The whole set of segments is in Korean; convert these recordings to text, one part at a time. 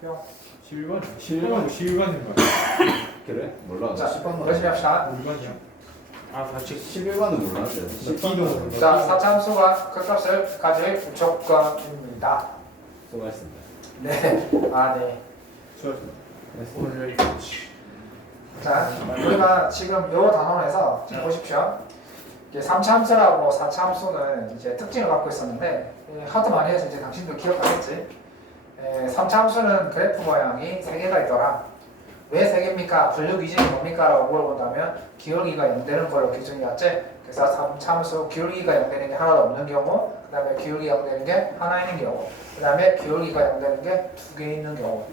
뿅. 11번? 11번. 11번인 거야. 그래? 몰라. 자, 10번만. 열심히 합시다. 5번이야. 아, 같이. 11번은 몰랐어요. T도 자, 4참수가 극값을 가질 조건입니다. 수고하셨습니다. 네. 아, 네. 오늘 자, 우리가 지금 요 단원에서 잘 보십시오. 이게 3참수라고 4참수는 이제 특징을 갖고 있었는데 하도 많이 해서 이제 당신도 기억하겠지. 3참수는 그래프 모양이 3개가 있더라. 왜 3개입니까? 분류 기준이 뭡니까? 라고 물어본다면 기울기가 0되는 걸로 기준이었지. 그래서 3참수 기울기가 0되는 게 하나도 없는 경우, 그 다음에 기울기가 0되는 게 하나 있는 경우, 그 다음에 기울기가 0되는 게 2개 있는 경우,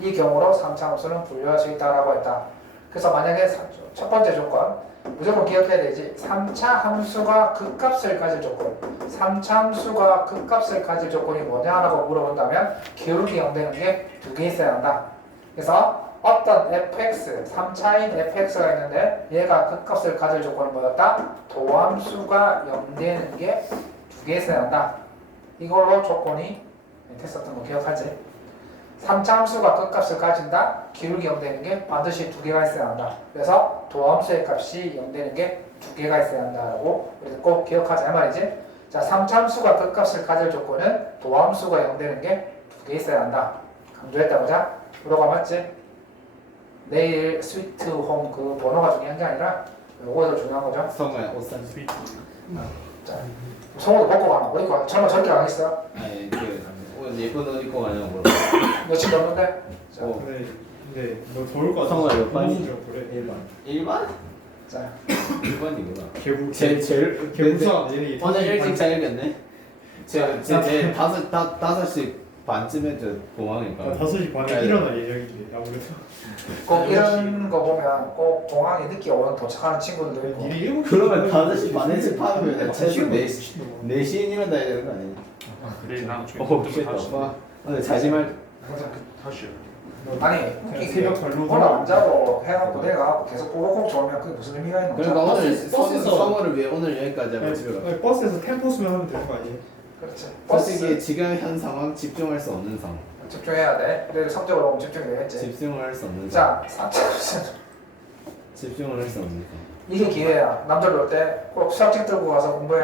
이 경우로 3참수는 분류할 수 있다라고 했다. 그래서 만약에 첫 번째 조건 무조건 기억해야 되지. 3차 함수가 극값을 가질 조건, 3차 함수가 극값을 가질 조건이 뭐냐라고 물어본다면 기울기 0되는 게 2개 있어야 한다. 그래서 어떤 fx, 3차인 fx가 있는데 얘가 극값을 가질 조건은 뭐였다? 도함수가 0되는 게 2개 있어야 한다. 이걸로 조건이 됐었던 거 기억하지? 3차 함수가 극값을 가진다. 기울기 0되는 게 반드시 2개가 있어야 한다. 그래서 도함수의 값이 0되는 게 2개가 있어야 한다라고 꼭 기억하자 이 말이지. 자, 3차 함수가 극값을 가질 조건은 도함수가 0되는 게 2개 있어야 한다. 강조했다 보자. 우로가 맞지? 내일 스위트 홈 그 번호가 중요한 게 아니라 요거가 더 중요한 거죠. 성우야 옷산. 자, 성우도 벗고 가나? 어디 가? 설마 저렇게 안 했어? 아니 오늘 예쁜 옷 입고 가냐고 물어봐. 며칠 넘는데? 자, 근데 너 더울 것 같아. 성우야 몇 반이지? 그래. 1번. 1반? 자, 1번이구나. 개부. 제일 개부사 얘네 오늘 일찍 자야겠네. 제가 5시 반쯤에 저 공항에 가. 5시 반에 일어날 예정인데 아무래도. 꼭 이런 거 보면 꼭 공항에 늦게 오는 도착하는 친구들도 있고. 일이 7시. 그러면 5시 반에 집 하면 최소 시간 4시 4시에 일어나야 되는 거 아니야? 아 그래 나 오 쉣 아빠. 오늘 자지 말. 다시 아니, 그냥 새벽 발로 오늘 안 자고 해갖고 내가 계속 꼬박꼬박 졸면 그게 무슨 의미가 있는 거야? 그러니까 오늘 버스에서- 성우를 위해 오늘 여기까지 하고 집에 가. 버스에서 템포스면 하면 되는 거 아니에요? 그렇지. 솔직히 버스 지금 현 상황 집중할 수 없는 상황. 집중해야 돼. 내일 성적으로 보면 집중이 되겠지. 집중을 할 수 없는 상황. 자, 3차 집중을 할 수 없는 상황. 이게 기회야. 남들 놀 때 꼭 수학책 들고 가서 공부해.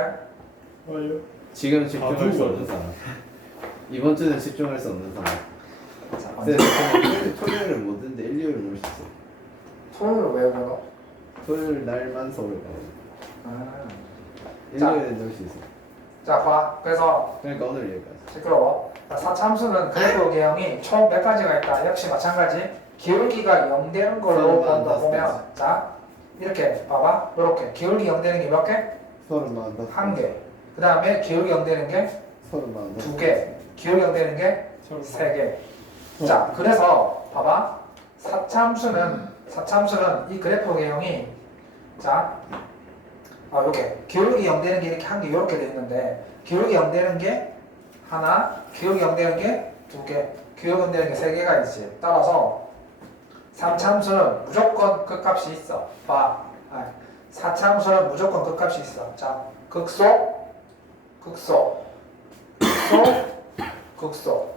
아니요. 지금 집중할 수 누구? 없는 상황. 이번 주는 집중할 수 없는 상황. 자, 근데 토요일은 못 듣는데 일요일은 올 수 있어. 토요일을 왜 보노? 토요일 날만 서울 가. 자. 일요일은 올 수 있어. 자, 봐. 그래서 그러니까 오늘 여기까지. 시끄러워. 자, 4차 함수는 그래프 개형이 총 몇 가지가 있다. 역시 마찬가지. 기울기가 0 되는 걸로 본다 보면 자, 이렇게 봐봐. 이렇게 기울기 0 되는 게 몇 개? 35. 한 개. 그 다음에 기울기 0 되는 게 35. 두 개. 기울기 0 되는 게 세 개. 자, 그래서 봐봐. 4차 함수는 이 그래프 개형이 자, 이렇게 기울기 0 되는 게 이렇게 한 개 이렇게 돼 있는데 기울기 0 되는 게 하나, 기울기 0 되는 게 두 개, 기울기 0 되는 게 세 개가 있지. 따라서 3차 함수는 무조건 극값이 있어. 봐. 4차 함수는 무조건 극값이 있어. 자, 극소, 극소, 극소, 극소.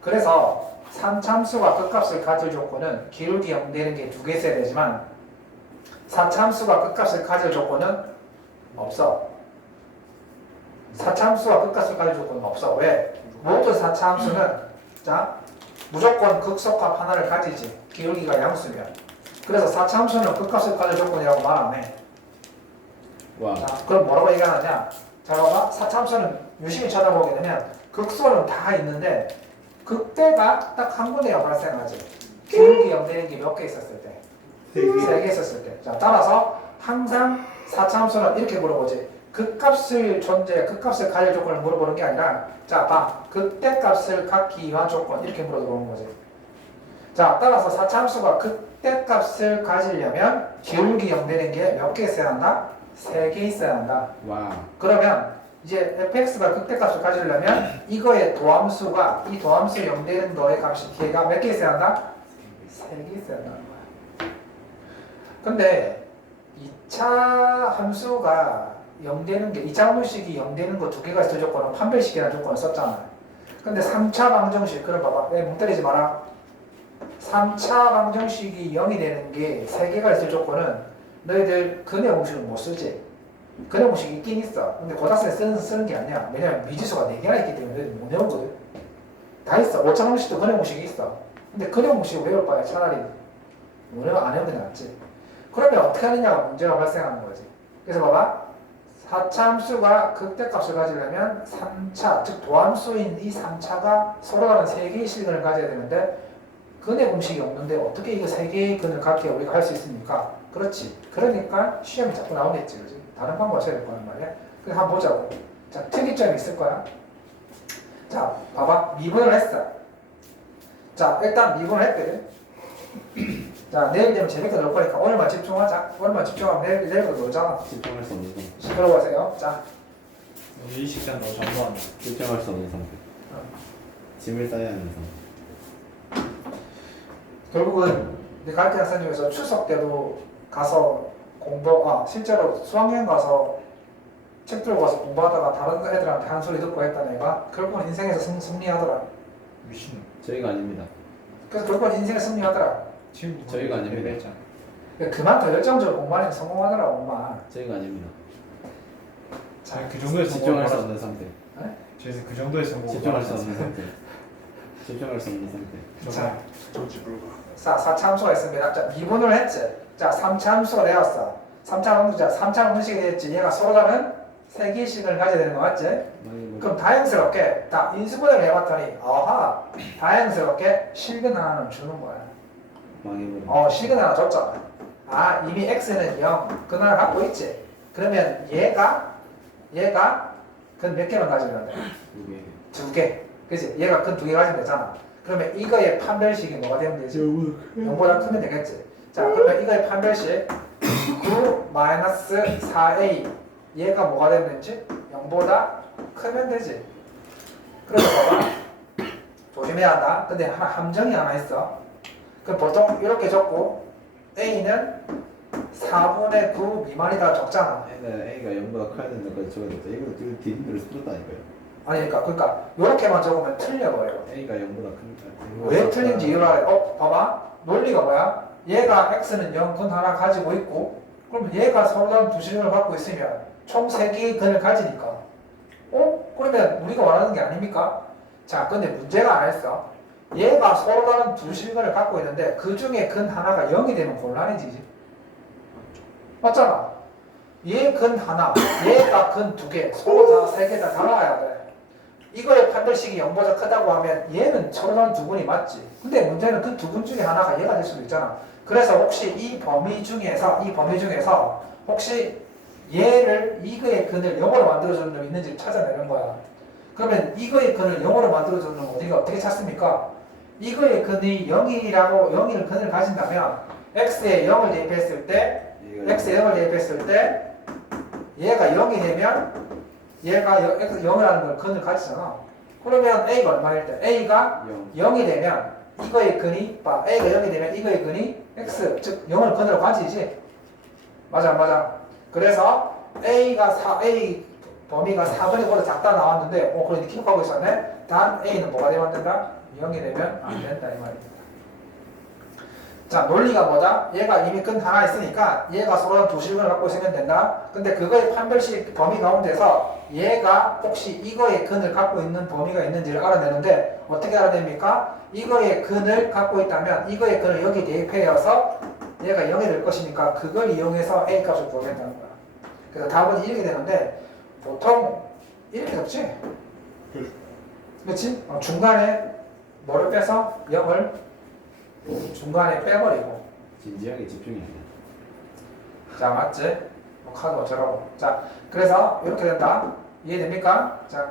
그래서 3차 함수가 극값을 가질 조건은 기울기 0 되는 게 두 개 있어야 되지만 4차 함수가 극값을 가질 조건은 없어. 4차 함수가 극값을 가질 조건은 없어. 왜? 모든 4차 함수는 자 무조건 극소값 하나를 가지지. 기울기가 양수면. 그래서 4차 함수는 극값을 가질 조건이라고 말 안 해. 와. 자, 그럼 뭐라고 얘기하느냐? 자, 봐봐. 4차 함수는 유심히 찾아보게 되면 극소는 다 있는데 극대가 딱 한 군데가 발생하지. 기울기 0 되는 게 몇 개 있었을 때? 세 개 있었을 때. 자, 따라서 항상 4차 함수는 이렇게 물어보지. 극값을 극값을 가질 조건을 물어보는 게 아니라 자, 봐. 극대값을 갖기 위한 조건 이렇게 물어보는 거지. 자, 따라서 4차 함수가 극대값을 가지려면 기울기 0 되는 게 몇 개 있어야 한다? 3개 있어야 한다. 와. 그러면 이제 fx가 극대값을 가지려면 이거의 도함수가 이 도함수 0 되는 너의 값이 걔가 몇 개 있어야 한다? 3개 있어야 한다는 거야. 근데 2차 함수가 0 되는 게 2차 방정식이 0 되는 거 두 개가 있을 조건은 판별식이라는 조건을 썼잖아. 근데 3차 방정식 그럼 봐봐. 왜 멍 때리지 마라. 3차 방정식이 0이 되는 게 3개가 있을 조건은 너희들 근의 공식을 못 쓰지. 근의 공식이 있긴 있어. 근데 고등학생에 쓰는 게 아니야. 왜냐면 미지수가 4개나 있기 때문에 너희들 못 외우거든. 다 있어. 5차 방정식도 근의 공식이 있어. 근데 근의 공식을 외울 바에 차라리 못 외워 안 외우는 게 낫지. 그러면 어떻게 하느냐가 문제가 발생하는 거지. 그래서 봐봐. 4차 함수가 극대값을 가지려면 3차, 즉 도함수인 이 3차가 서로 다른 3개의 실근을 가져야 되는데 근의 공식이 없는데 어떻게 이거 3개의 근을 갖게 우리가 할 수 있습니까? 그렇지. 그러니까 시험이 자꾸 나오겠지. 그지? 다른 방법을 써야 될 거란 말이야. 그래서 한번 보자고. 자, 특이점이 있을 거야. 자, 봐봐. 미분을 했어. 자, 일단 미분을 했거든. 자, 내일 되면 재밌게 놀 거니까 오늘만 집중하자. 오늘만 집중하면 내일도 놀잖아. 집중할 수 없는 상태. 시끄러워하세요. 자, 오늘 이 식단 너 전부한다. 집중할 수 없는 상태. 짐을 싸야 하는 상태. 결국은 내 가르치 학생 중에서 추석 때도 가서 실제로 수학여행 가서 책 들고 가서 공부하다가 다른 애들한테 한 소리 듣고 했던 애가 결국은 인생에서 승리하더라. 미친. 저희가 아닙니다. 그래서 결국은 인생에 승리하더라. 지금 저희가 아닙니다. 했잖아. 그만 더 열정적으로 공부하면 성공하더라, 엄마. 저희가 아닙니다. 자, 그 정도에서 집중할 수 없는 상태. 저희는 그 정도에서 집중할 수 없는 상태. 집중할 수 없는 상태. 자, 조지 불가. 4차 함수가 있습니다. 자, 미분을 했지. 자, 3차 함수가 되었어. 3차 함수식이 됐지. 얘가 서로 다른 3개씩을 가져야 되는 거 맞지? 그럼 다행스럽게 딱 인수분해를 해봤더니 아하 다행스럽게 실근 하나는 주는 거야. 망해버려. 실근 하나 줬잖아. 아 이미 x는 0 그 하나 갖고 있지. 그러면 얘가 근 몇 개만 가지면 돼? 이게 2개. 그치? 얘가 근 2개 가지면 되잖아. 그러면 이거의 판별식이 뭐가 되면 되지? 0보다 크면 되겠지. 자 그러면 이거의 판별식 9-4a 얘가 뭐가 되면 되지? 0보다 크면 되지. 그래서 봐봐. 조심해야 한다. 근데 함정이 하나 있어. 그 보통 이렇게 적고 A는 4분의 9 미만이다 적잖아. A가 0보다 커야 된다까지 적어야 돼. 이거 디딤대로 풀었다니까요. 아니 그러니까 이렇게만 적으면 틀려버려. A가 0보다 큰. 왜 틀린지 이유를 알아. 봐봐. 논리가 뭐야? 얘가 X는 0 근 하나 가지고 있고 그럼 얘가 서로 다른 두 실근을 갖고 있으면 총 3개의 근을 가지니까 그러면 우리가 원하는 게 아닙니까? 자 근데 문제가 안 했어. 얘가 서로 다른 두 실근을 갖고 있는데 그 중에 근 하나가 0이 되면 곤란해지지. 맞잖아. 얘 근 하나, 얘가 근 2개, 서로 다 3개 다 나와야 돼. 이거의 판별식이 0보다 크다고 하면 얘는 서로 다른 두 근이 맞지. 근데 문제는 그 두 근 중에 하나가 얘가 될 수도 있잖아. 그래서 혹시 이 범위 중에서 혹시 얘를 이거의 근을 0으로 만들어주는 놈이 있는지 찾아내는 거야. 그러면 이거의 근을 0으로 만들어주는 놈 우리가 어떻게 찾습니까? 이거의 근이 0을 근을 가진다면 x에 0을 대입했을 때 얘가 0이 되면 얘가 0이라는 걸 근을 가지잖아. 그러면 a가 얼마일 때? a가 0이 되면 이거의 근이 a가 0이 되면 이거의 근이 x 즉 0을 근으로 가지지. 맞아. 그래서 A 범위가 4분의 5보다 작다 나왔는데 그래 기억하고 있었네. 단 A는 뭐가 되면 안 된다? 0이 되면 안 된다 이 말입니다. 자 논리가 뭐다? 얘가 이미 근 하나 있으니까 얘가 서로 두 실근을 갖고 있으면 된다. 근데 그거의 판별식 범위 가운데서 얘가 혹시 이거의 근을 갖고 있는 범위가 있는지를 알아내는데 어떻게 알아냅니까? 이거의 근을 갖고 있다면 이거의 근을 여기 대입해서 얘가 0이 될 것이니까 그걸 이용해서 A 값을 구하겠다는 거야. 그래서 답은 이렇게 되는데 보통 이렇게 적지? 그렇지? 중간에 뭐를 빼서 0을 중간에 빼버리고. 진지하게 집중이 안 돼. 자 맞지? 카드 어쩌라고. 자 그래서 이렇게 된다. 이해됩니까? 자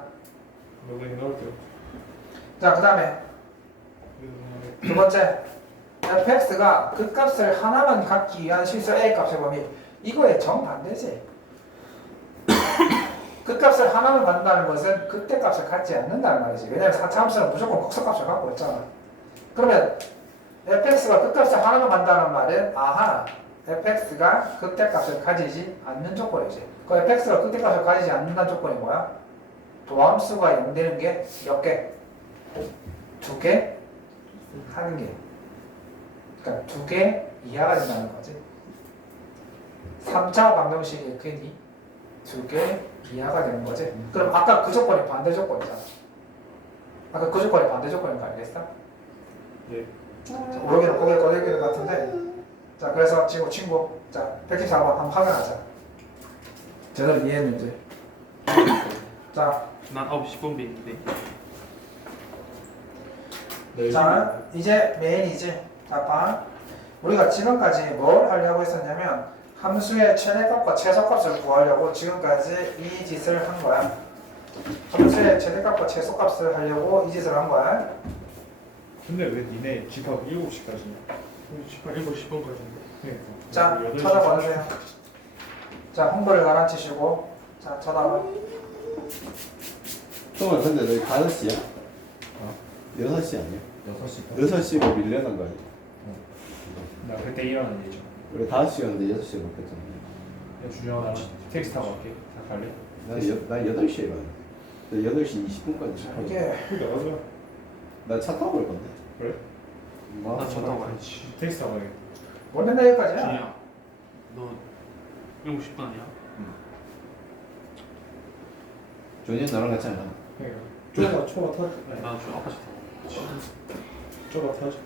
그 다음에 두 번째 fx가 그 값을 하나만 갖기 위한 실수 a 값의 범위. 이거의 정반대지. 그 값을 하나만 갖는다는 것은 그때 값을 갖지 않는다는 말이지. 왜냐면 4차 함수는 무조건 극소값을 갖고 있잖아. 그러면 fx가 그 값을 하나만 갖는다는 말은 fx가 그때 값을 가지지 않는 조건이지. 그 fx가 그때 값을 가지지 않는다는 조건이 뭐야? 도함수가 0 되는 게 몇 개? 2개? 1개. 그러니까 2개 이하가 된다는 거지. 3차 방정식의 근이 2개 이하가 되는 거지. 그럼 아까 그 조건이 반대 조건이잖아. 아까 그 조건이 반대 조건인 거 알겠어? 예. 모르기는 고개 꺼내기는 같은데. 자, 그래서 친구. 자, 114번 한번 확인하자. 제대로 이해했는지. 자, 난 9시 10분 비행인데. 네, 자, 이제 메인이지. 자, 봐. 우리가 지금까지 뭘 하려고 했었냐면 함수의 최대값과 최소값을 구하려고 지금까지 이 짓을 한 거야. 함수의 최대값과 최소값을 하려고 이 짓을 한 거야. 근데 왜 니네 집합 7시까지냐? 7시 10분까지인데. 그러니까. 자, 8시 찾아봐주세요. 자, 홍보를 가라앉히시고. 자, 쳐다봐. 형아 근데 너희 5시야? 6시 아니야? 6시. 6시로 밀려난 거 아니야? 나 그때 일어난 예정. 우리 5시였는데 6시에 먹혔잖아. 야 주정아 택시 타고 갈게. 다 갈래? 난 8시에 일어나. 8시 20분까지 이게 그게 나가자. 나차 타고 갈 건데. 그래? 나 전화 가야지. 택시 타고 가야겠다. 못 된다 여기까지야. 준이야. 너 7시 10분 아니야? 준이 나랑 같이 안 가. 그러니까 초가 타자. 나좀 아빠 집 초가 타자.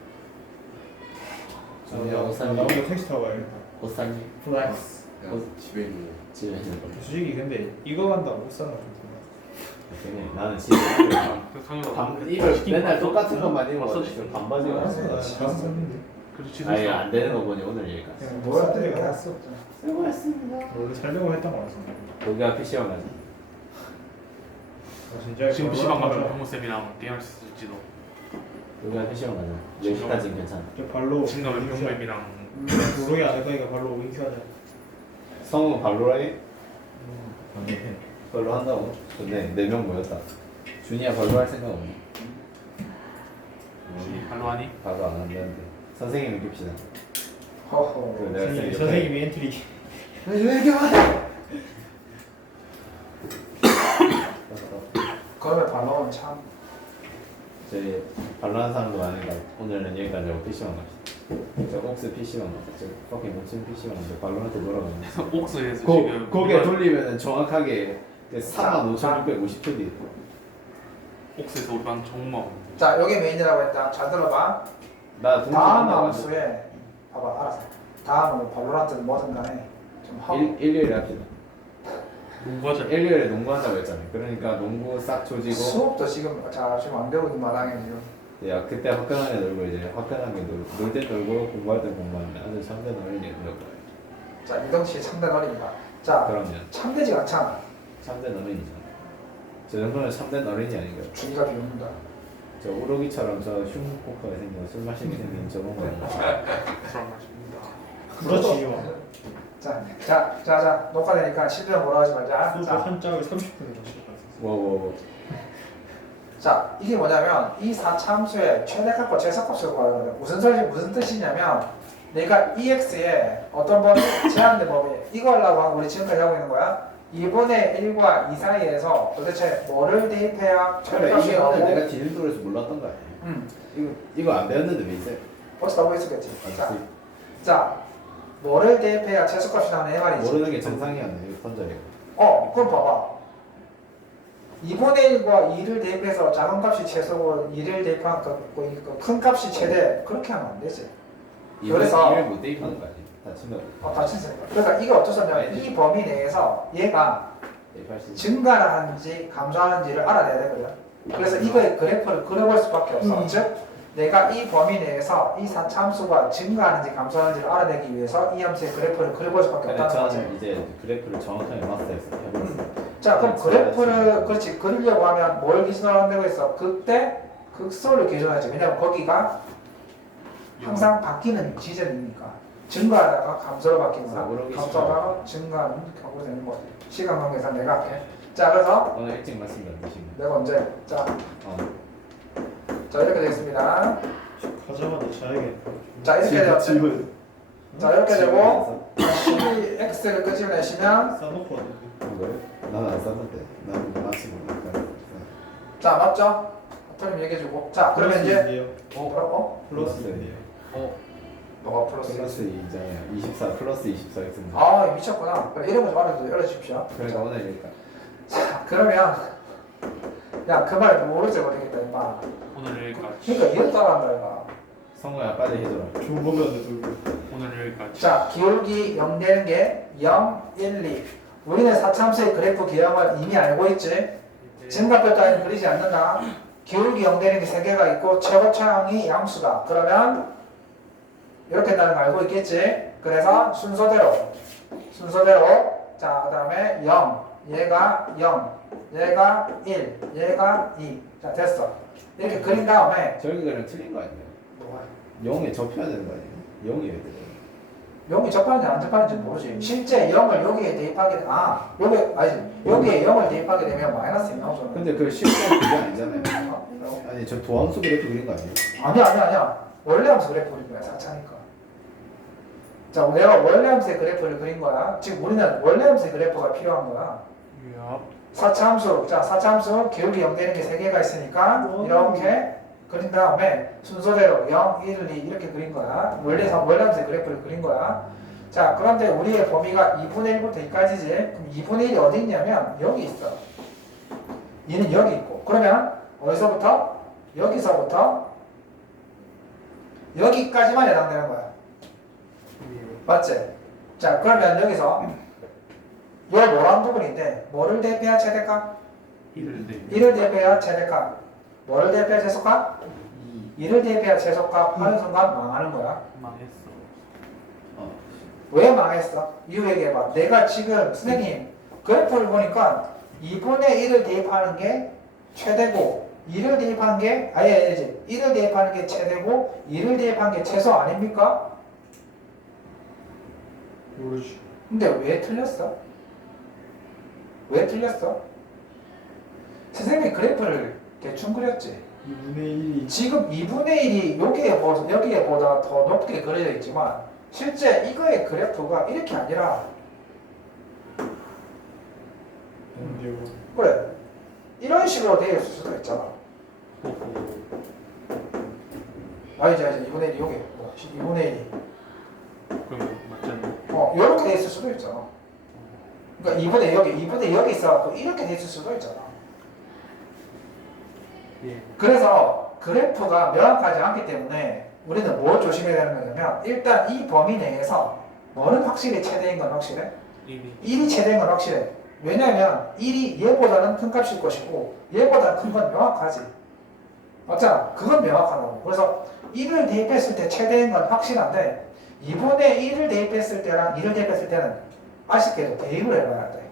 준이야 나 혼자 택시 타고 가야겠다. 옷 샀니? 플렉스. 집에 있는 집에 있는 거. 솔직히 근데 이거 간다고 못 사는 거 되게 나는 집에 이걸 맨날 똑같은 것만 입어. 지금 반바지가 같아. 왔어. 나 집에서 샀는데. 그렇지. 아니 안 되는 거 보니 오늘 여기까지. 그냥 뭐야 때문에 샀다니까. 갔어. 수고했습니다. 원래 살려고 했던 거라서. 여기가 PC방 가지. 나 진짜 지금 이거 PC방 가면 올라가라. 형무 쌤이랑 게임할 수 있을지도. 여기가 PC방 가자. 10시까지는 괜찮아. 저 발로 지금 가면 형무쌤이랑 도롱이 안 할 거니까 발로 윙크하자. 성우 발로라이? 발로 한다고? 근데 4명 모였다. 준이야 발로 할 생각 없니? 준이 발로 하니? 발로 안 한다는데. 선생님을 깁시다. 허허. 그 내가 쌤 옆에 선생님이 엔트리. 왜 이렇게 많아? 그러면 발로는 참. 저희 발로 하는 사람도 많으니까 오늘은 여기까지 하고 PC방 갑시다. 저 옥스 PC방 가자. 저 퍼킹 멋진 PC방 가자. 발로한테 놀아가면서 옥스에서 지금 고개 돌리면은 정확하게 45,650초디. 옥스에서 우리 반 정모. 자, 여기 메인이라고 했다. 잘 들어봐. 나 동생 다음 만나가지고 함수에 봐봐, 알았어. 다음은 발로란트는 뭐든 간에 좀 하고. 일요일에 합시다. 농구하자. 일요일에 농구한다고 했잖아요. 그러니까 농구 싹 조지고 수업도 지금 지금 안 되고 있는 마당에 지금. 야 그때 화끈하게 놀고 이제 화끈하게 놀 때 놀고 공부할 때 공부하면 아주 참된 어린이 될 거예요. 자, 이동 씨의 참된 어린이다. 자, 그러면 참되지 않잖아. 참된 어린이잖아. 저 정도는 참된 어린이 아닌가요? 주기가 비웃는다. 저 우로기처럼 저 흉포커에 생긴 술 마시게 생긴 저런 거는 그런 말입니다. 그렇지 마. 자, 녹화되니까 실명 뭐라 하지 말자. 소주 자, 한 짝을 30분을 마실 것 뭐 자, 이게 뭐냐면 이 4차 함수의 최대값과 최소값을 구하는 거예요. 무슨 뜻이냐면 내가 EX에 어떤 범위, 제한된 범위 이거 하려고 하고 우리 지금까지 하고 있는 거야. 2분의 1과 2 사이에서 도대체 뭐를 대입해야 그래 최대값이 이게 오늘 나오고 내가 디딤돌에서 몰랐던 거 아니에요? 이거 안 배웠는데 왜 있어요? 벌써 나오고 있었겠지. 자, 뭐를 대입해야 최소값이 나오는 이 말이지. 모르는 게 정상이었네 이거 던져야 그럼 봐봐. 2분의 1과 2를 대입해서 작은 값이 최소고 2를 대입한 큰 값이 최대 그렇게 하면 안 되지. 그래서- 이걸 못 대입하는 거 아니에요? 다친다 다쳤으니까. 그러니까 이게 어쩔 수 없냐면 이 범위 내에서 얘가 대입할 수 있어. 증가를 하는지 감소하는지를 알아내야 되거든. 그래서 이거의 그래프를 그려볼 수밖에 없어. 즉 내가 이 범위 내에서 이 4차 함수가 증가하는지 감소하는지를 알아내기 위해서 이 함수의 그래프를 그려볼 수밖에 근데 없다는 거지. 저는 이제 그래프를 정확하게 마스터해서 해봤어요. 자, 그럼 그래프를 그렇지 그리려고 하면 뭘 기준으로 한다고 했어? 그때 극소를 기준하지. 왜냐면 거기가 항상 바뀌는 지점이니까 증가하다가 감소로 바뀌거나 모르겠어요. 감소하다가 증가하는 경우가 되는 거지. 시간 관계상 내가 할게. 자, 그래서 오늘 일찍 말씀 안 드시면. 내가 언제? 자, 어. 이렇게 되겠습니다. 가자마자 자야겠다. 자, 이렇게 되었죠. 자, 이렇게 되고 집에서. 다시 x를 끄집어내시면 싸놓고 왔는데. 그래? 난안 썼는데. 나는 마시고 나니까. 자, 맞죠? 틀림 얘기해주고. 자, 그러면 이제 플러스 2인데요. 뭐라고? 플러스 플러스 2인데요. 뭐가 플러스 플러스 2잖아요. 24 플러스 24x인데. 아 미쳤구나. 그래 이런 거좀 알려주십시오. 그러니까 오늘 여기까. 자 그러면 야 그 말 모르지 모르겠다 임마. 오늘 여기까지. 그러니까 이런 따라한다 임마. 성우야 빨리 해줘라. 좋은 거면 돼. 오늘 여기까지. 자 기울기 0 되는 게 0, 1, 2. 우리는 사차함수의 그래프 기형을 이미 알고 있지. 증가별 따위는 그리지 않는다. 기울기 0 되는 게 3개가 있고 최고차항이 양수다. 그러면 이렇게 된다는 거 알고 있겠지. 그래서 순서대로 자 그다음에 0 얘가 0 얘가 1 얘가 2. 자 됐어. 이렇게 그린 다음에 저기 그냥 틀린 거 아니에요? 뭐가 0에 접혀야 되는 거 아니에요? 0이 왜 돼요? 0이 접하는지 안 접하는지 모르지. 실제 0을 여기에 대입하게 되 여기에 0을 대입하게 되면 마이너스 2 나오잖아. 근데 그 실제 그게 아니잖아요. 그럼? 아니 저 도함수 그래프 그린 거 아니에요? 아니야. 원래 함수 그래프 그린 거야, 4차니까. 자, 내가 원래 함수의 그래프를 그린 거야. 지금 우리는 원래 함수의 그래프가 필요한 거야. 야. 4차 함수, 자, 4차 함수 기울기 0 되는 게 3개가 있으니까 이렇게 그린 다음에 순서대로 0, 1, 2 이렇게 그린 거야. 원래 함수의 그래프를 그린 거야. 자, 그런데 우리의 범위가 2분의 1부터 2까지지. 그럼 2분의 1이 어디 있냐면 여기 있어. 얘는 여기 있고. 그러면 어디서부터? 여기서부터 여기까지만 해당되는 거야. 맞지? 자, 그러면 여기서 이 노란 부분인데 뭐를 대입해야 최대값? 1을 대입해야 최대값. 뭐를 대입해야 최소값? 2를 대입해야 최소값 하는 순간 망하는 거야. 망했어. 왜 망했어? 이유 얘기해봐. 내가 지금 선생님 그래프를 보니까 2분의 1을 대입하는 게 최대고 2를 대입하는 게 아니지 1을 대입하는 게 최대고 2를 대입하는 게 최소 아닙니까? 모르지. 근데 왜 틀렸어? 왜 틀렸어? 선생님이 그래프를 대충 그렸지. 2분의 1이 지금 2분의 1이 여기에보다 더 높게 그려져 있지만 실제 이거의 그래프가 이렇게 아니라 연계고. 그래 이런 식으로 되어 있을 수도 있잖아. 아니지 2분의 1이 여기 2분의 1이 그러면 맞잖아. 이렇게 돼 있을 수도 있잖아. 그러니까 2분의 여기 있어갖고 이렇게 돼 있을 수도 있잖아. 예. 그래서 그래프가 명확하지 않기 때문에 우리는 뭘 조심해야 되는 거냐면 일단 이 범위 내에서 뭐는 확실히 최대인 건 확실해? 1이 최대인 건 확실해. 왜냐면 1이 얘보다는 큰 값일 것이고 얘보다 큰 건 명확하지. 맞잖아. 그건 명확하다고. 그래서 1을 대입했을 때 최대인 건 확실한데 2분의 1을 대입했을 때랑 2를 대입했을 때는 아쉽게도 대입을 해봐야 돼.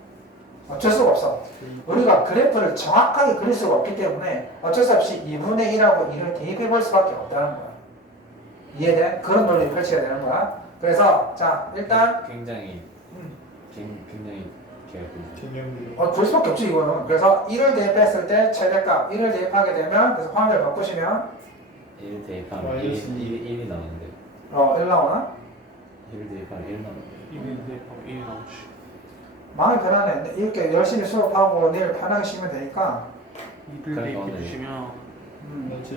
어쩔 수가 없어. 우리가 그래프를 정확하게 그릴 수가 없기 때문에 어쩔 수 없이 2분의 1하고 2를 대입해 볼 수밖에 없다는 거야. 이해돼? 그런 논리를 펼쳐야 되는 거야. 그래서 자 일단 굉장히 개혁. 개념이. 볼 수밖에 없지 이거는. 그래서 1을 대입했을 때 최대값 1을 대입하게 되면 그래서 화면을 바꾸시면 1 대입하면 1이 나오는데 1 나오나? 1 대입하면 1 나오는데 1이 나오지. 마음이 편하네. 이렇게 열심히 수업하고 내일 편하게 쉬면 되니까 2를 그러니까 오늘. 대입해주시면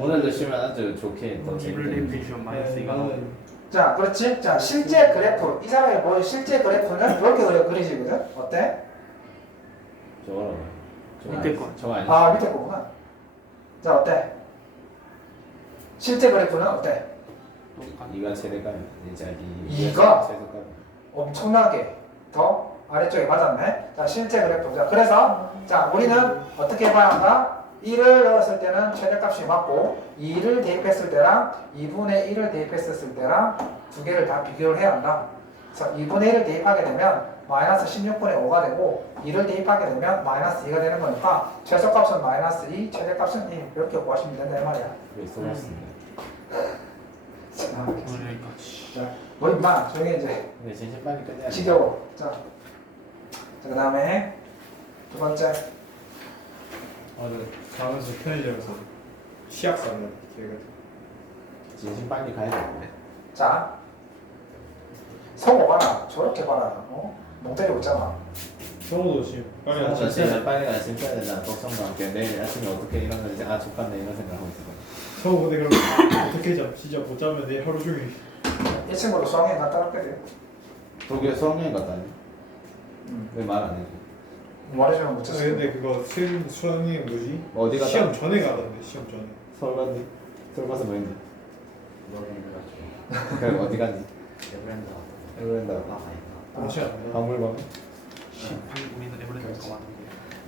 오늘도 쉬면 아주 좋게 더 2를 재밌게 대입해주시면 마이너스 2가 나오지. 자 그렇지? 자 실제 그래프 이 사람이 보여준 실제 그래프는 이렇게 그리지거든? 어때? 저거라고 밑에 거. 저거 아니지? 아 밑에 거구나. 자 어때? 실제 그래프는 어때? 이가 최대값 이제 이가? 최소값 엄청나게 더 아래쪽에 맞았네. 자 실제 그래프. 자 그래서 자 우리는 어떻게 봐야 한다? 1을 넣었을 때는 최대값이 맞고 2를 대입했을 때랑 2분의 1을 대입했을 때랑 두 개를 다 비교를 해야 한다. 그래서 2분의 1을 대입하게 되면 마이너스 16분의 5가 되고 2를 대입하게 되면 마이너스 2가 되는 거니까 최소값은 마이너스 2, 최대값은 2 이렇게 구하시면 된다 이 말이야. 왜 써봤습니다. 오늘 여기까지. 자, 뭐 임마 조용히 이제 근데 진짜 빨리 끝내야 돼. 지겨워. 자 그 다음에 두 번째 가면서 편의점에서 치약 사는 기회가 돼. 진심 빨리 가야 되는데. 자 성호 봐라 저렇게 봐라 멍 때리고 있잖아. 성우도 지금 빨리 나 앉아. 진짜 빨리 가야 진짜 된다. 걱정도 함께 내일 아침에 어떻게 일어나는지 족같네 이런 생각하고 있어. 성우 근데 그럼 어떻게 잠? 진짜 못 자면 내일 하루 종일. 이 친구도 수학여행 갔다 왔거든. 독일 수학여행 갔다니? 왜 말 안 해? 말해주면 못 아, 쳤어. 근데 그거 수학이 뭐지? 어디 갔다? 시험 전에 가던데 시험 전에. 서울 갔니? 서울 가서 뭐 했니? 모르겠어가지고 그럼 어디 갔니? 에브랜드 에브랜드 아 아니다 그렇지 않나? 박물관? 한국민은 에버랜드 가봤는데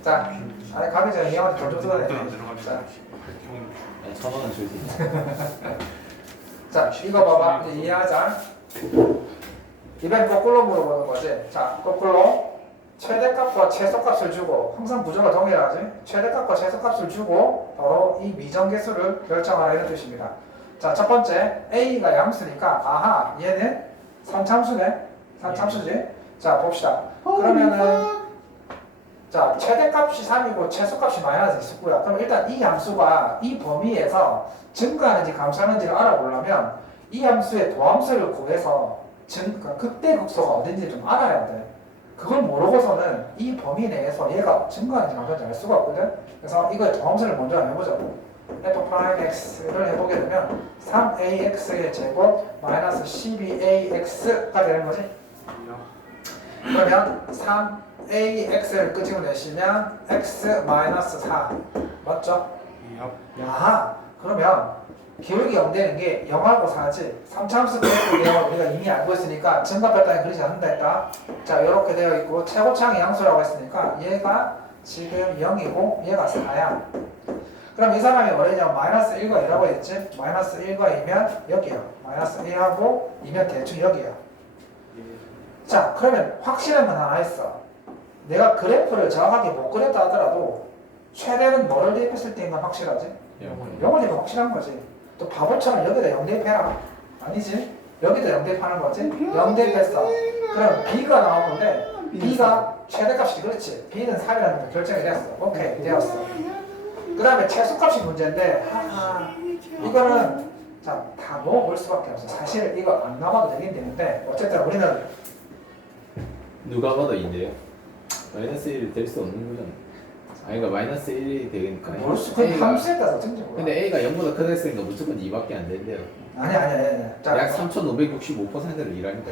자, 아니 가기 전에 이 형한테 돈좀 써야 돼. 안 내려가지고 자, 형이 1,000원은 줄수 있어. 자, 이거 봐봐. 이제 이해하자. 이번엔 거꾸로 물어보는 거지. 자, 거꾸로 최대값과 최소값을 주고 항상 구조가 동일하지. 최대값과 최소값을 주고 바로 이 미정계수를 결정하라 이런 뜻입니다. 자, 첫 번째 a가 양수니까 아하 얘는 3참수네. 3참수지. 자, 봅시다. 그러면은 자, 최대값이 3이고 최소값이 마이너스 29야. 그럼 일단 이 함수가 이 범위에서 증가하는지 감소하는지를 알아보려면 이 함수의 도함수를 구해서 극대극소가 어딘지 좀 알아야 돼. 그걸 모르고서는 이 범위 내에서 얘가 증가하는지 감소하는지 알 수가 없거든. 그래서 이거의 도함수를 먼저 해보자고. f'(x를) 해보게 되면 3ax의 제곱 마이너스 12ax가 되는 거지. 그러면 3ax를 끄집어내시면 x 마이너스 4 맞죠? 아 그러면 기울기 0되는 게 0하고 4지 3차함수 그래프 내용을 우리가 이미 알고 있으니까 증가별당에 그리지 않는다 했다. 자 이렇게 되어 있고 최고차항이 양수라고 했으니까 얘가 지금 0이고 얘가 4야. 그럼 이 사람이 뭐냐면 마이너스 1과 2라고 했지. 마이너스 1과 2면 여기야. 마이너스 1하고 2면 대충 여기야. 자 그러면 확실한 건 하나 있어. 내가 그래프를 정확하게 못 그렸다 하더라도 최대는 뭐를 대입했을 때인가 확실하지? 0을 대입하면 확실한 거지. 또 바보처럼 여기다 0 대입해라. 아니지? 여기다 0 대입하는 거지? 0 대입했어. 그럼 B가 나오는데 B가 최대값이 그렇지. B는 3이라는 게 결정이 되었어. 오케이 되었어. 그 다음에 최소값이 문제인데 이거는 자, 다 넣어볼 수밖에 없어. 사실 이거 안 남아도 되긴 되는데 어쨌든 우리는 누가 봐도 2인데요? 마이너스 1이 될 수 없는 거잖아. 아니 그러니까 마이너스 1이 되니까 볼수 그 함수에 따라서 증정을. 근데 A가 0보다 크다 했으니까 무조건 2밖에 안 된대요. 아니. 자, 약 3,565%를 일하니까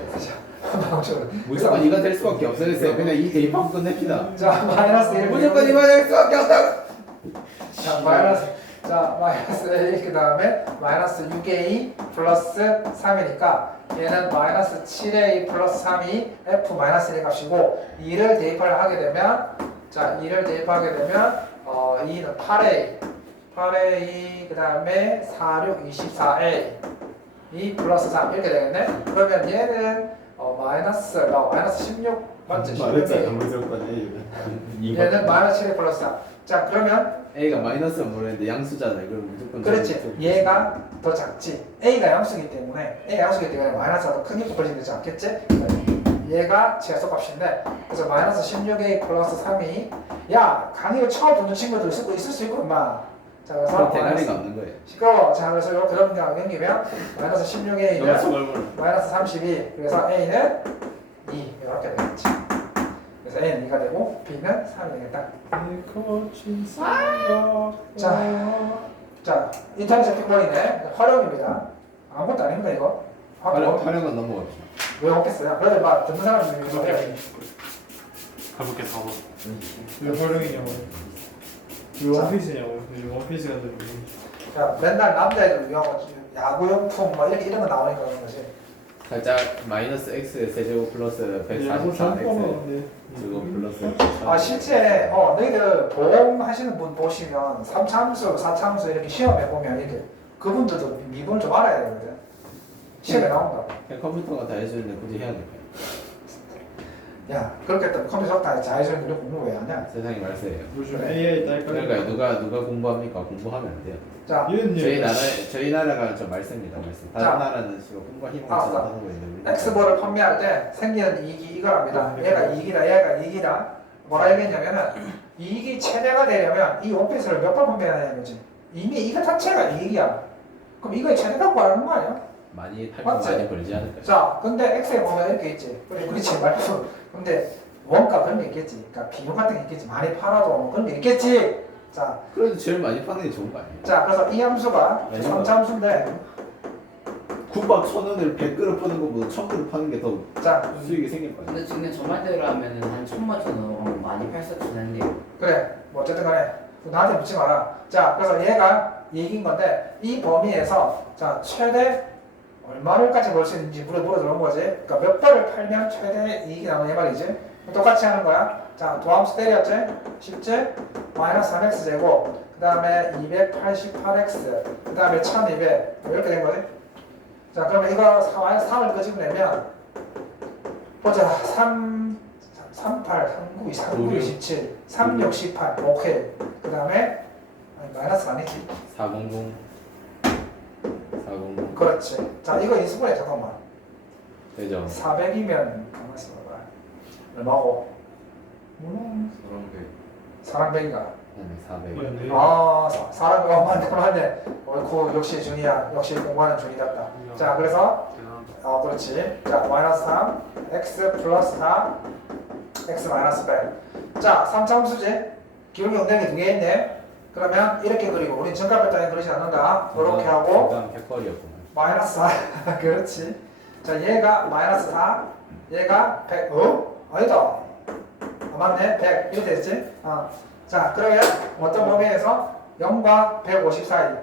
방식으로. 무조건 2가 될 수밖에 없어졌어요. 그냥 2 대입하고 끝냅시다. 자, 마이너스 1. 무조건 2가 될 수밖에 없다. 자, 마이너스 1, 그 다음에 마이너스 6a 플러스 3이니까 얘는 마이너스 7a 플러스 3이 f 마이너스 1의 값이고 2를 대입을 하게 되면 자, 2를 대입하게 되면 2는 8a 그 다음에 4, 6, 24a 2 플러스 3 이렇게 되겠네? 그러면 얘는 마이너스 16 맞지? 말했잖아 무조건 A. 얘는 마이너스 7a 플러스 3 자, 그러면 A가 마이너스는 모르겠는데 양수잖아요. 그럼 무조건 그렇지. 얘가 더 작지. A가 양수이기 때문에 A가 양수이기 때문에 마이너스가 더 크게 곱해지지 않겠지? 얘가 최소값인데 그래서 마이너스 16A 플러스 3이 야 강의를 처음 듣는 친구들 있을 수 있고 임마. 자 그래서 대가리가 없는 거예요. 시끄러워. 자 그래서 이렇게 넘기면 마이너스 16A는 마이너스 32 그래서 A는 2 이렇게 되겠지. 그래서 A는 2가 되고 B는 3이 되겠다. 자, 인터넷 피권이네. 활용입니다. 아무것도 아닙니다, 이거. 활용은 넘어갑시다. 왜 없겠어요? 그래도 막 듣는 사람이 이거 해야지. 가볍게 사고 왜 활용이냐고. 왜 원피스냐고. 요즘 원피스 같은 거. 자, 맨날 남자애들 위한 야구용품 막 이렇게 이런 거 나오니까 그런 거지. 살짝 마이너스 x 세제곱 플러스 144x 제곱 플러스 아, 실제, 너희들 보험 하시는 분 보시면 3차함수, 4차함수 이렇게 시험에 보면 이렇게 그분들도 미분을 좀 알아야 되거든. 시험에 나온다. 그냥 컴퓨터가 다 해주는데 굳이 해야 될까요? 야, 그렇게 했다면 컴퓨터 다 잘해주는 게 공부 왜 하냐? 세상이 말세예요. 요즘 AI 딸까? 그러니까 누가 공부합니까? 공부하면 안 돼요. 자, 저희 나라가 좀 말습니다. 말씀. 다른 자. 나라는 지금 공부 희망을 알았어. 하는 거 있는데. X볼을 판매할 때 생기는 이익이 이거랍니다. 얘가 이익이다, 얘가 이익이다. 뭐라 얘기했냐면은 이익이 최대가 되려면 이 원피스를 몇 번 판매해야 되는 거지. 이미 이거 자체가 이익이야. 그럼 이거의 최대가 구하는 거 아니야? 많이 팔면 맞지? 많이 벌지 않을까요? 자, 근데 X에 보면 이렇게 있지. 그렇지 말고. 근데 원가 그런 게 있겠지. 그러니까 비용 같은 게 있겠지. 많이 팔아도 뭐 그런 게 있겠지. 자, 그래도 제일 많이 파는 게 좋은 거 아니에요? 그래서 이 함수가 아니요. 3차 함수인데 국밥 1,000원을 100그릇 파는 것보다 1,000그릇 파는 게 더 자, 수익이 생길 거 아니야. 근데 지금 저 말대로 하면은 한 1,000만 원 넘어가면 많이 팔4천원인데요. 그래. 뭐 어쨌든 간에 나한테 묻지 마라. 자, 그래서 얘가 이익인 건데 이 범위에서 자 최대 얼마를까지 벌 수 있는지 물어들어온 거지. 그러니까 몇 벌을 팔면 최대 이익이 나오는 이 말이지. 똑같이 하는 거야. 자, 도함수 때렸지? 쉽지? 마이너스 3x 제곱 그 다음에 288x 그 다음에 1200 이렇게 된 거지. 자, 그러면 이거 마이너스 3을 끄집어 내면 보자. 38, 39, 39, 27, 36, 18 오케이. 그 다음에 마이너스 아니지. 400 400 그렇지. 자, 이거 인수분해 잠깐만. 되죠. 400이면 가만있어 봐봐. 얼마고? 몰라. 사랑 100인가? 아니 400 네. 아, 사랑 맞네. 그 역시 준이야. 역시 공부하는 준이답다. 자, 그래서 그렇지. 자, 마이너스 3, x 플러스 4, x 마이너스 100. 자, 3차함수지? 기울기 엉덩이 2개 있네. 그러면 이렇게 그리고 우린 정값 뺐다니 그러지 않는다. 이렇게 하고 그다음 백벌이었구만. 마이너스 4. 그렇지. 자, 얘가 마이너스 4, 얘가 100. 아니다. 맞네. 100. 이렇게 됐지? 자, 그러면 어떤 범위에서 0과 150 사이.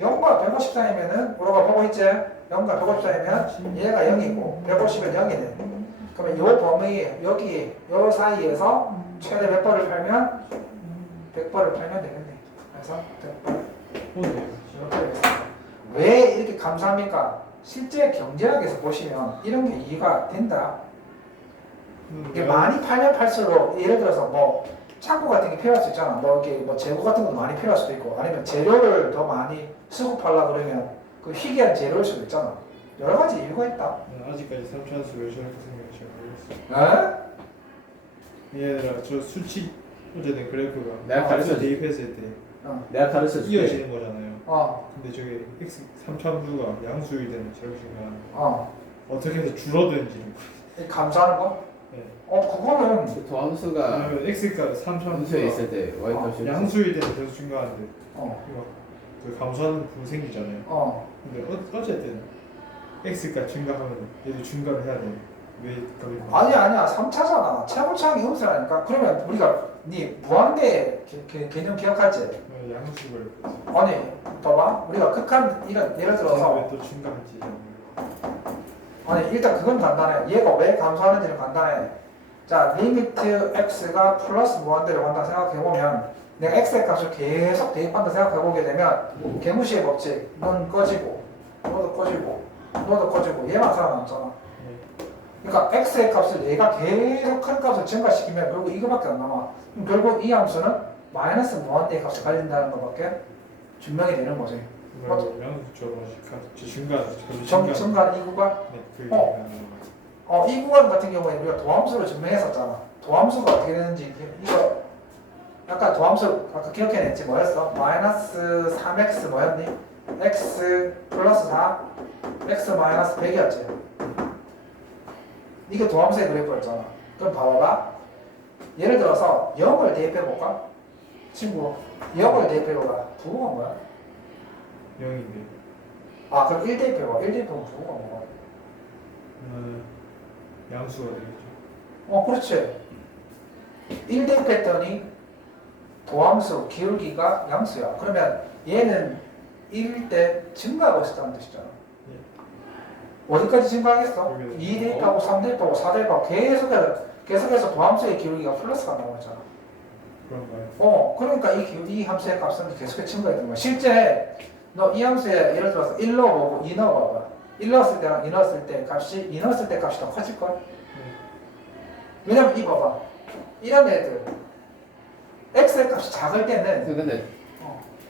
0과 150 사이면은 우리가 보고 있지? 0과 150 사이면 얘가 0이고 150은 0이네. 그러면 요 범위 여기 요 사이에서 최대 몇 벌을 팔면 100벌을 팔면 되겠네. 그래서 100벌. 오네. 이렇게 되겠습니다. 왜 이렇게 감사합니까? 실제 경제학에서 보시면 이런 게 이해가 된다. 이게 많이 팔면 팔수록 예를 들어서 뭐 창고 같은 게 필요할 수 있잖아. 뭐 이렇게 뭐 재고 같은 것도 많이 필요할 수도 있고 아니면 재료를 더 많이 수급하려 그러면 그 희귀한 재료일 수도 있잖아. 여러 가지 이유가 있다. 아직까지 3차수 왜 저렇게 생겼지 모르겠어. 에? 얘들아 저 수치 어쨌든 그래프가 내가 가르쳐줄게. 대입했을 때 내가 가르쳐 줄게. 이어지는 거잖아요. 어, 근데 저게 x 3차수가 양수일 때는 저렇게 생각 어. 어떻게 해서 줄어드는지를 이 감사하는 거? 네. 그거는 그 도함수가 왜냐면 x가 함수에 3차수가 있을 때 y 값이 양수일 때는 계속 증가하는데 어, 이거 그 감소하는 부분 생기잖아요. 어. 근데 어쨌든 x가 증가하면 얘도 증가를 해야 돼. 왜 값이 아니야. 3차잖아. 최고차항이 음수라니까. 그러면 우리가 네 무한대 개념 기억하지? 양수를 아니, 봐봐. 우리가 극한 이런 예를 들어서 왜또 증가한지 아니 일단 그건 간단해. 얘가 왜 감소하는지는 간단해. 자, 리미트 x가 플러스 무한대로 간다 생각해보면 내가 x의 값을 계속 대입한다 생각해보게 되면 개무시의 법칙 넌 꺼지고 너도 꺼지고 너도 꺼지고 얘만 살아남잖아. 그러니까 x의 값을 얘가 계속 큰 값을 증가시키면 결국 이거밖에 안 남아. 그럼 결국 이 함수는 마이너스 무한대의 값을 가진다는 것밖에 증명이 되는 거지. 맞아. 양수처럼 증가 증가는 이 구간? 네, 그 이 구간 같은 경우에 우리가 도함수로 증명했었잖아. 도함수가 어떻게 되는지 이거 아까 도함수 아까 기억해냈지 뭐였어? 마이너스 3x 뭐였니? x 플러스 4 x 마이너스 100이었지. 이게 도함수의 그래프였잖아. 그럼 봐봐봐. 예를 들어서 0을 대입해볼까? 친구 0을 대입해볼까? 부호가 뭐야? 0인데 그럼 1 대입해봐. 1 대입하면 부호가 뭐야? 양수가 되겠죠. 그렇지. 1 대입했더니 도함수 기울기가 양수야. 그러면 얘는 1 대 증가하고 있었다는 뜻이잖아. 어디까지 증가하겠어? 2 대입하고 3 대입하고 4 대입하고 계속해서 도함수의 기울기가 플러스가 나오잖아. 그런가요? 그러니까 이 함수의 값은 계속해서 증가했던 거야. 실제 너 이 함수에 예를 들어서 1 넣어보고 2 넣어봐봐. 1 넣었을 때랑 2 넣었을 때 값이 2 넣었을 때 값이 더 커질걸? 왜냐면 이 봐봐. 이런 애들 x의 값이 작을 때는 근데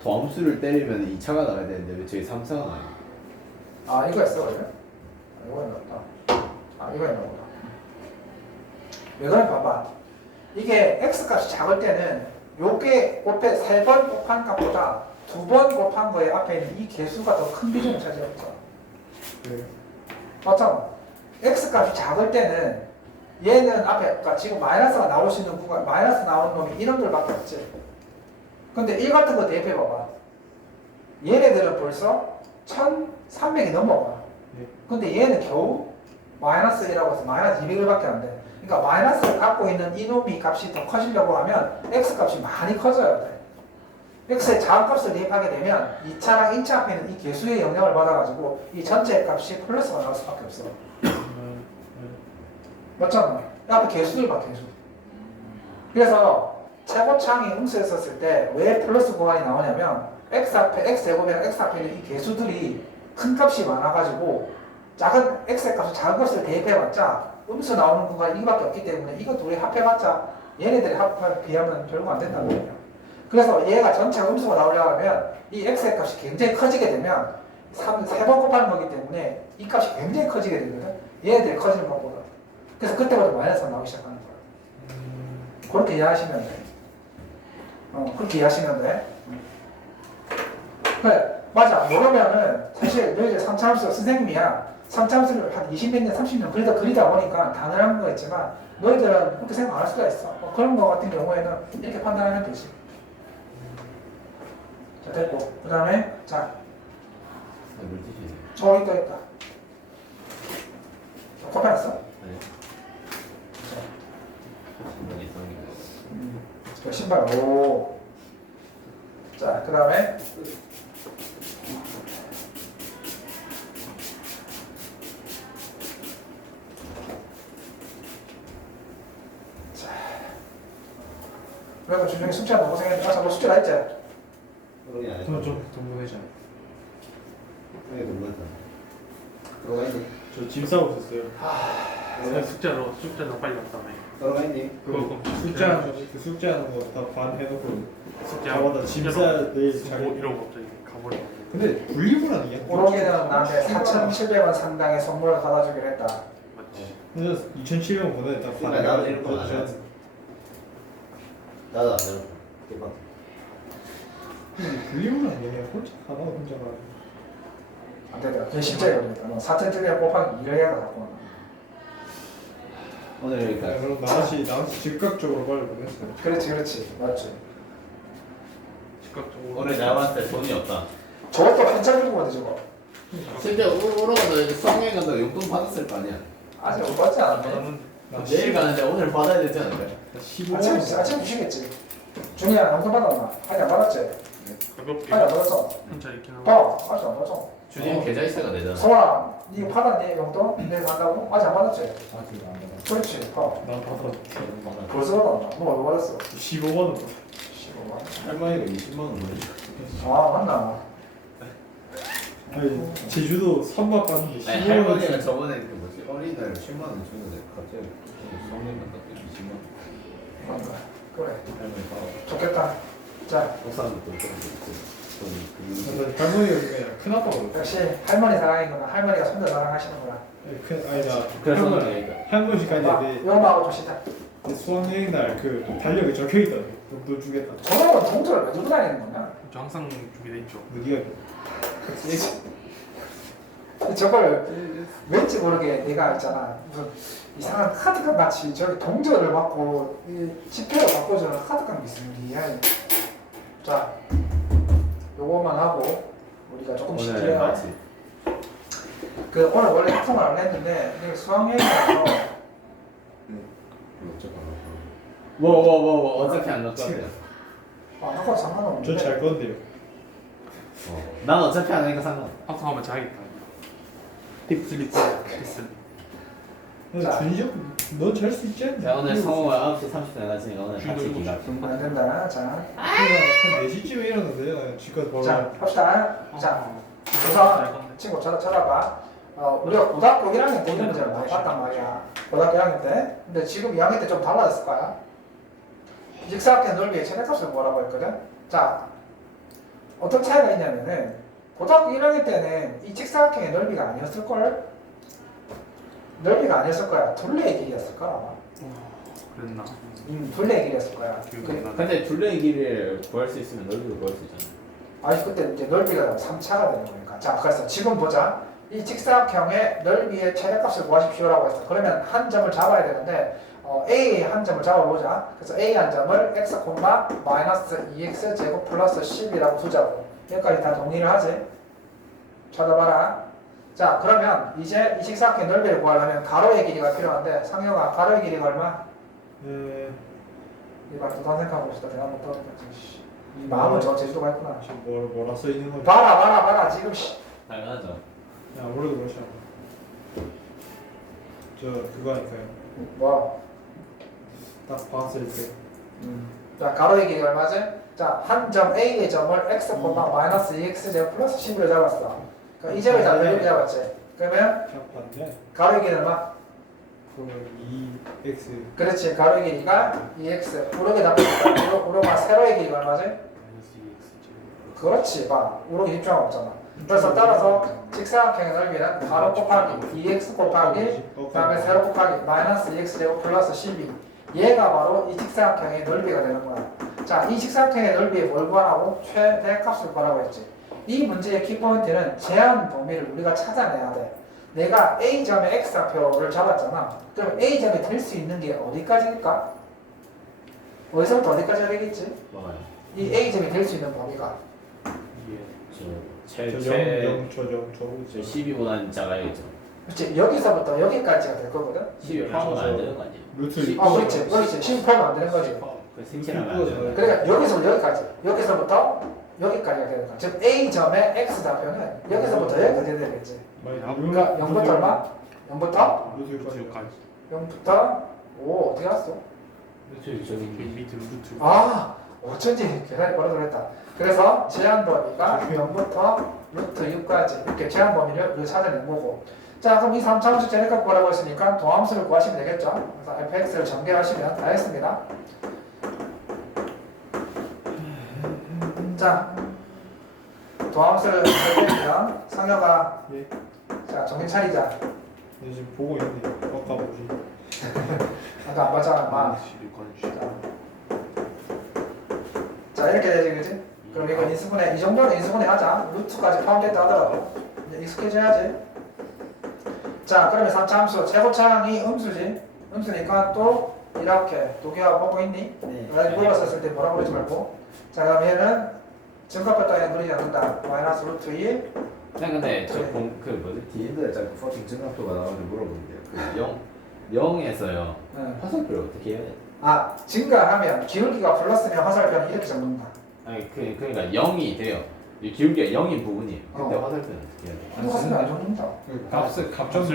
도함수를 때리면 2차가 나와야 되는데 왜 저기 3차가 나와요? 이거 했어 그러면? 이거 했나? 이거 했나 보다. 왜 그래 봐봐. 이게 x값이 작을 때는 요게 옆에 3번 곱한 값보다 2번 곱한 거에 앞에 있는 이 개수가 더 큰 비중을 차지하잖아. 그래요. 맞잖아. x값이 작을 때는 얘는 앞에 그러니까 지금 마이너스가 나올 수 있는 구간 마이너스 나오는 놈이 이런 들밖에 없지. 근데 1 같은 거 대입해봐봐. 얘네들은 벌써 1300이 넘어가. 네. 근데 얘는 겨우 마이너스 1이라고 해서 마이너스 200일밖에 안 돼. 그러니까 마이너스를 갖고 있는 이놈이 값이 더 커지려고 하면 x 값이 많이 커져야 돼. x의 작은 값을 대입하게 되면 2차랑 1차 앞에 있는 이 개수의 영향을 받아가지고 이 전체 값이 플러스가 나올 수밖에 없어. 맞잖아. 앞에 개수들 봐, 개수. 그래서 최고창이 음수했었을 때 왜 플러스 구간이 나오냐면 x 앞에 x 제곱이랑 x 앞에 있는 이 개수들이 큰 값이 많아가지고 작은 x의 값을 작은 값을 대입해봤자 음수 나오는 구간이 이거밖에 없기 때문에 이거 둘이 합해봤자 얘네들이 합에 비하면 결국 안 된다는 거예요. 그래서 얘가 전체 음수가 나오려고 하면 이 x의 값이 굉장히 커지게 되면 3번 곱하는 거기 때문에 이 값이 굉장히 커지게 되거든. 얘네들이 커지는 것보다. 그래서 그때부터 마이너스가 나오기 시작하는 거야. 그렇게 이해하시면 돼. 그렇게 이해하시면 돼. 그래, 맞아. 모르면은 사실 너희들 3차함수 선생님이야. 3차함수를 한 20몇 년, 30년 그리다 보니까 당연한 거 있지만 너희들은 그렇게 생각 안 할 수가 있어. 그런 거 같은 경우에는 이렇게 판단하면 되지. 자, 됐고. 그 다음에, 자, 물티슈. 있다. 곱해놨어? 아니. 신발이 있었는데. 그 신발, 오. 자, 그 다음에, 자, 그래도 주중에 숙제 너무 고생했는데, 너 숙제 다 했지? 그러긴 안 돈 했어. 돈 보내자. 그게 너무했다. 들어가 있니? 저 짐 싸고 있었어요. 내가 숙제로 빨리 왔다며. 들어가 있니? 그거 숙제하는 거 다 반 해놓고 숙제 저마다 짐 싸야 내일 잘. 뭐 이러고 갑자기 가버려. 근데 분리불안 이게. 오로기는 나한테 4,700원 상당의 선물을 받아주기로 했다. 맞지. 그래서 2,700원 보내다 반. 그러니까 나도 이런 거안 해. 나도 안 해. 대박. 분리불안 이게 혼자 하나 혼자가. 안 되더라. 그게 진짜 이러니까. 너 4,700원 곱하기 2를 해야 갖고. 오늘 여기까지. 그럼 나같이 즉각적으로 빨리 보냈어요. 그렇지. 맞지. 즉각적으로. 오늘 내가 봤을 때 돈이 없다. 저것도 한참 주고 가지 저거. 실제 오러가서 수학여행 간다고 용돈 받았을 거 아니야? 아직 못 받지 않았네. 나는 내일 가는데 오늘 받아야 되지 않을까? 15원. 아침 주시겠지. 준이야, 용돈 받았나? 아직 안 받았지? 가볍게 아직 안 받았어. 한자 있긴 하고. 아직 안 받았어. 주님 계좌 이체가 되잖아. 성원아, 니 받았니 용돈? 내가 간다고? 아직 안 받았지? 아직 안 받아. 그렇지. 난 받아. 벌써 받았나? 너 얼마 받았어? 15만 원. 15만. 할머니가 20만 원 보내줘. 아, 맞나? 아니 제주도 선박 갔는데 아니 15만 할머니가 원. 저번에 그 뭐지 어린이날 10만 원 주는데 갑자기 성년 간다 20만 원. 맞나? 그래. 할머니 봐. 좋겠다. 자, 복사도 또 돈이 난 할머니가 그냥 큰 아빠거든. 역시 할머니 사랑이구나. 할머니가 손자 사랑하시는구나. 아니 나 그래서 할머니가 아, 이제 요마하고 좀 싫다. 내 수학여행 날그 달력에 적혀 있다. 용돈 주겠다. 저놈은 동전을 왜 들고 다니는 거냐? 저 항상 주게 돼 있죠. 네가 저걸 왠지 모르게 내가 있잖아 무슨 이상한 카드값 마치 저기 동전을 받고 이 지폐를 바꿔주는 카드값 있으면 이해. 자, 요거만 하고 우리가 조금 오늘 쉴게요. 마치 그 오늘 원래 합성을 안 했는데 이게 수학여행이라서 뭐 어차피 안 넣을 거야. 안 하고 상관없는데. 저잘 건데요. 난 어차피 안 하니까 상관없어. 합성하면 자야겠다. 딥슬립 딥슬립. 자. 준이죠? 넌잘 수 있지 않냐? 자 오늘 성우가 9시 30분에 나왔으니까 오늘 같이 기가. 안 된다. 자, 한 4시쯤에 일어났는데 나 집까지 바로 자 합시다. 자, 우선 친구 쳐다봐. 우리가 고등학교 1학년 때 이런 문제를 많이 봤단 말이야. 고등학교 1학년 때. 근데 지금 2학년 때 좀 달라졌을 거야. 직사각형 넓이의 최대값을 뭐라고 했거든? 자, 어떤 차이가 있냐면은 고등학교 1학년 때는 이 직사각형의 넓이가 아니었을걸? 넓이가 아니었을 거야. 둘레의 길이였을 거야 아마. 그랬나? 둘레의 길이었을 거야. 기억이 그, 안 나. 근데 둘레의 길이를 구할 수 있으면 넓이도 구할 수 있잖아. 아니 그때 이제 넓이가 3차가 되는 거니까. 자, 그래서 지금 보자. 이 직사각형의 넓이의 최대값을 구하십시오라고 했어. 그러면 한 점을 잡아야 되는데 A 한 점을 잡아보자. 그래서 A 한 점을 x, 마이너스 2x 제곱 플러스 10이라고 두자고. 여기까지 다 정리를 하지. 찾아봐라. 자 그러면 이제 이 직사각형 넓이를 구하려면 가로의 길이가 필요한데 상혁아 가로의 길이가 얼마? 네. 이봐 또 생각하고 있다. 내가 못 떠들겠지. 이 마음은 저 제주도가 있구나. 지금 뭐라 써 있는 거지? 봐라 지금 당연하죠. 야 모르도 그렇지 않아. 저 그거 하니까요. 뭐? 딱 봤을 때. 자 가로의 길이가 얼마지? 자 한 점 A의 점을 x 콤마 마이너스 2x 제곱 플러스 10으로 잡았어. 그럼 이 점을 이렇게 잡았지. 그러면 그냥 봤는데. 가로의 길이는 얼마? 그러면 2x. 그렇지 가로의 길이가 2x 우럭에 잡혔다. 우럭아 세로의 길이가 얼마지? 마이너스 2x 제곱. 그렇지 봐 우럭이 입장 없잖아. 그래서 따라서 직사각형의 넓이는 가로 곱하기 2x 곱하기 그 다음에 세로 곱하기 마이너스 2x 제곱 플러스 12 얘가 바로 이 직사각형의 넓이가 되는 거야. 자, 이 직사각형의 넓이에 뭘 구하라고? 최대값을 구하라고 했지. 이 문제의 키포인트는 제한 범위를 우리가 찾아내야 돼. 내가 A점의 X좌표를 잡았잖아. 그럼 A점이 될 수 있는 게 어디까지일까? 어디서부터 어디까지가 되겠지? 뭐가요? 이 A점이 될 수 있는 범위가 저 12보다는 작아야겠죠. 그렇지 여기서부터 여기까지가 될 거거든? 12 파면 안 되는 거 아니에요? 루트. 아 그렇지 그렇지 10%면 안 되는 거지. 그 생체라면 안 되는 거. 그러니까 여기서부터 여기까지 여기서부터 여기까지가 되는 거야. 즉 A점의 X좌표는 여기서부터 여기까지 되겠지. 그러니까 0부터 얼마? 0부터? 루트 루트 6까지. 0부터 오 어디 갔어? 저기 밑에 루트. 아 어쩐지 계산이 빠르다 그랬다. 그래서 제한 범위가 0부터 루트 6까지 이렇게 제한 범위를 우리가 찾아낸 거고. 자 그럼 이 3차원수 제네값 구하라고 했으니까 도함수를 구하시면 되겠죠. 그래서 fx를 전개하시면 다 했습니다. 자 도함수를 전개하면 상혁아 예. 자 정신 차리자. 네, 지금 보고 있는데 아까 뭐지? 아까 안 봤잖아 마. 12까지. 자 이렇게 되지 그지? 그럼 이거 인수분해 이 정도는 인수분해 하자. 루트까지 포함됐다 하더라도 이제 익숙해져야지. 자 그러면 3차함수 최고차항이 음수지. 음수니까 또 이렇게 도기화 보고 있니? 네. 물어봤었을 때 뭐라고 그러지 말고. 자 그럼 얘는 증가표 따위는 누리지 않는다. 마이너스 루트 2 그냥 근데 그래. 그 뭐지? 디엔드에 자꾸 퍼팅 증가표가 나오는데 물어보는데요. 그 0에서요. 응. 화살표를 어떻게 해야 돼? 아 증가하면 기울기가 플러스면 화살표는 이렇게 잡는다. 아니 그러니까 0이 돼요. 이 기울기가 0인 부분이에요. 그때 어. 화살표는 어떻게 해야 돼? 근데 화살표 안 잡는다. 그 값을 값점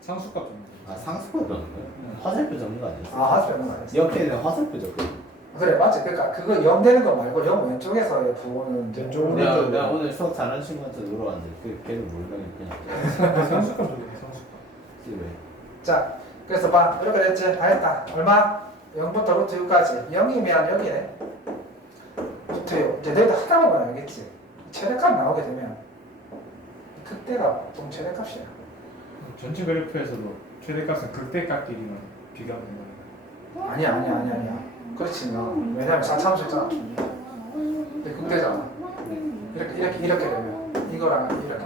상수값 좀. 아 상수가 적는 거예요? 화살표 적는 거 아니었어? 아 화살표는 아니었어. 옆에는 화살표 적거든. 그래 맞지. 그러니까 그거 0 되는 거 말고 0 왼쪽에서의 부분은 왼쪽으로. 내가 오늘 수학 잘하는 친구한테 물어봤는데 걔는 모르는 그냥 상수값 좀. 상수값. 왜? 자 그래서 봐 이렇게 됐지. 다 했다. 얼마? 0부터 루트 6까지 0이면 여기네. 루트 6 이제 너희들 하다 보면 알겠지. 최대값 나오게 되면 극대가 보통 최대값이야. 전체 그래프에서도 최대값은 극대값끼리만 비교하는 거예요. 아니야. 그렇지 너. 왜냐면 4차함수 있잖아. 이게 극대잖아. 이렇게 되면 이거랑 이렇게.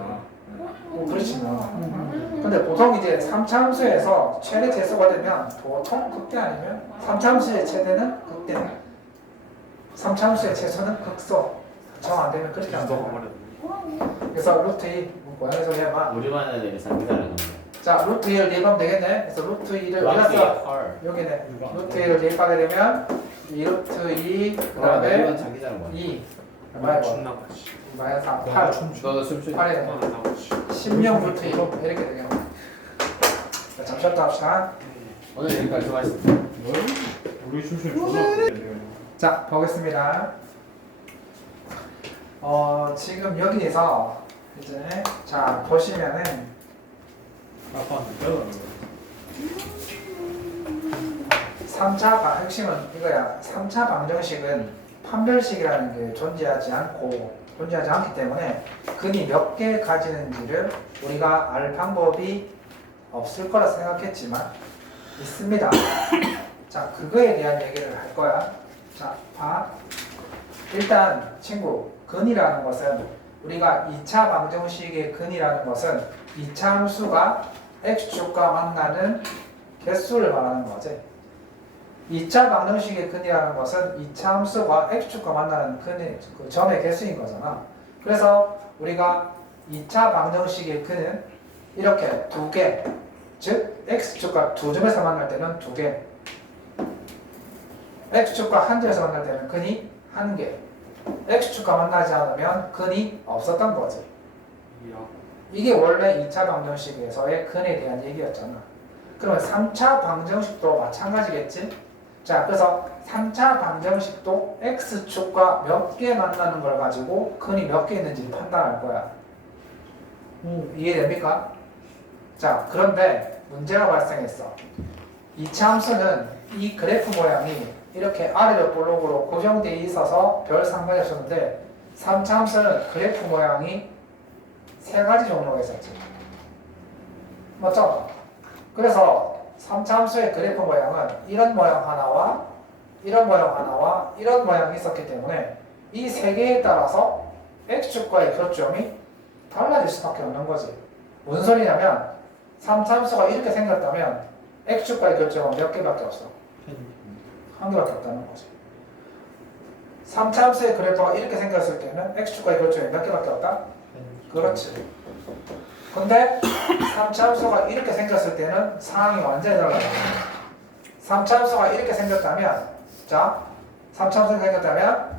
그렇지 너. 근데 보통 이제 3차함수에서 최대 대수가 되면 보통 극대 아니면 3차함수의 최대는 극대. 3차함수의 최소는 극소. 정 안 되면 그렇게 안 너가 돼. 말했는데. 그래서 루트 2 고양이 소리 해봐. 우리만 해야 되게 상기사를 하는 자 루트 2를 대입하면 되겠네. 그래서 루트 2를 거야. 올렸어. 여기네. 루트 2를 대입하게 되면 2 루트 2 그 아, 다음에 이건 장기자랑 뭐야? 2 나 얼마야 춤 나가지. 마이너스 3 아, 8 너도 춤추지? 8이네. 나 나가지. 16 루트 2 이렇게 되겠네. 자 잠시 쉬었다 합시다. 오늘 여기까지 수고하셨습니다. 우리 출신 졸업. 자 보겠습니다. 지금 여기에서 이제 자 보시면은 아빠한테 빼달라고. 3차 핵심은 이거야. 3차 방정식은 판별식이라는 게 존재하지 않기 때문에 근이 몇 개 가지는지를 우리가 알 방법이 없을 거라 생각했지만 있습니다. 자 그거에 대한 얘기를 할 거야. 자 봐. 일단 친구 근이라는 것은 우리가 2차 방정식의 근이라는 것은 2차 함수가 x축과 만나는 개수를 말하는 거지. 2차 방정식의 근이라는 것은 2차 함수가 x축과 만나는 그 점의 개수인 거잖아. 그래서 우리가 2차 방정식의 근은 이렇게 두 개, 즉 x축과 두 점에서 만날 때는 두 개, x축과 한 점에서 만날 때는 근이 한 개, x축과 만나지 않으면 근이 없었던 거지. 이야. 이게 원래 2차 방정식에서의 근에 대한 얘기였잖아. 그러면 3차 방정식도 마찬가지겠지? 자, 그래서 3차 방정식도 x축과 몇 개 만나는 걸 가지고 근이 몇 개 있는지 판단할 거야. 이해됩니까? 자, 그런데 문제가 발생했어. 2차 함수는 이 그래프 모양이 이렇게 아래로 볼록으로 고정되어 있어서 별 상관이 없었는데 3차 함수는 그래프 모양이 세 가지 종류가 있었지. 맞죠? 그래서 3차 함수의 그래프 모양은 이런 모양 하나와 이런 모양 하나와 이런 모양이 있었기 때문에 이 세 개에 따라서 x축과의 교점이 달라질 수밖에 없는 거지. 무슨 소리냐면 3차 함수가 이렇게 생겼다면 x축과의 교점은 몇 개밖에 없어? 한 개밖에 없다는 거지. 3차 함수의 그래프가 이렇게 생겼을 때는 x축과의 교점이 몇 개밖에 없다? 그렇지. 근데 3차 함수가 이렇게 생겼을 때는 상황이 완전히 달라요. 3차 함수가 이렇게 생겼다면, 자, 3차 함수가 생겼다면,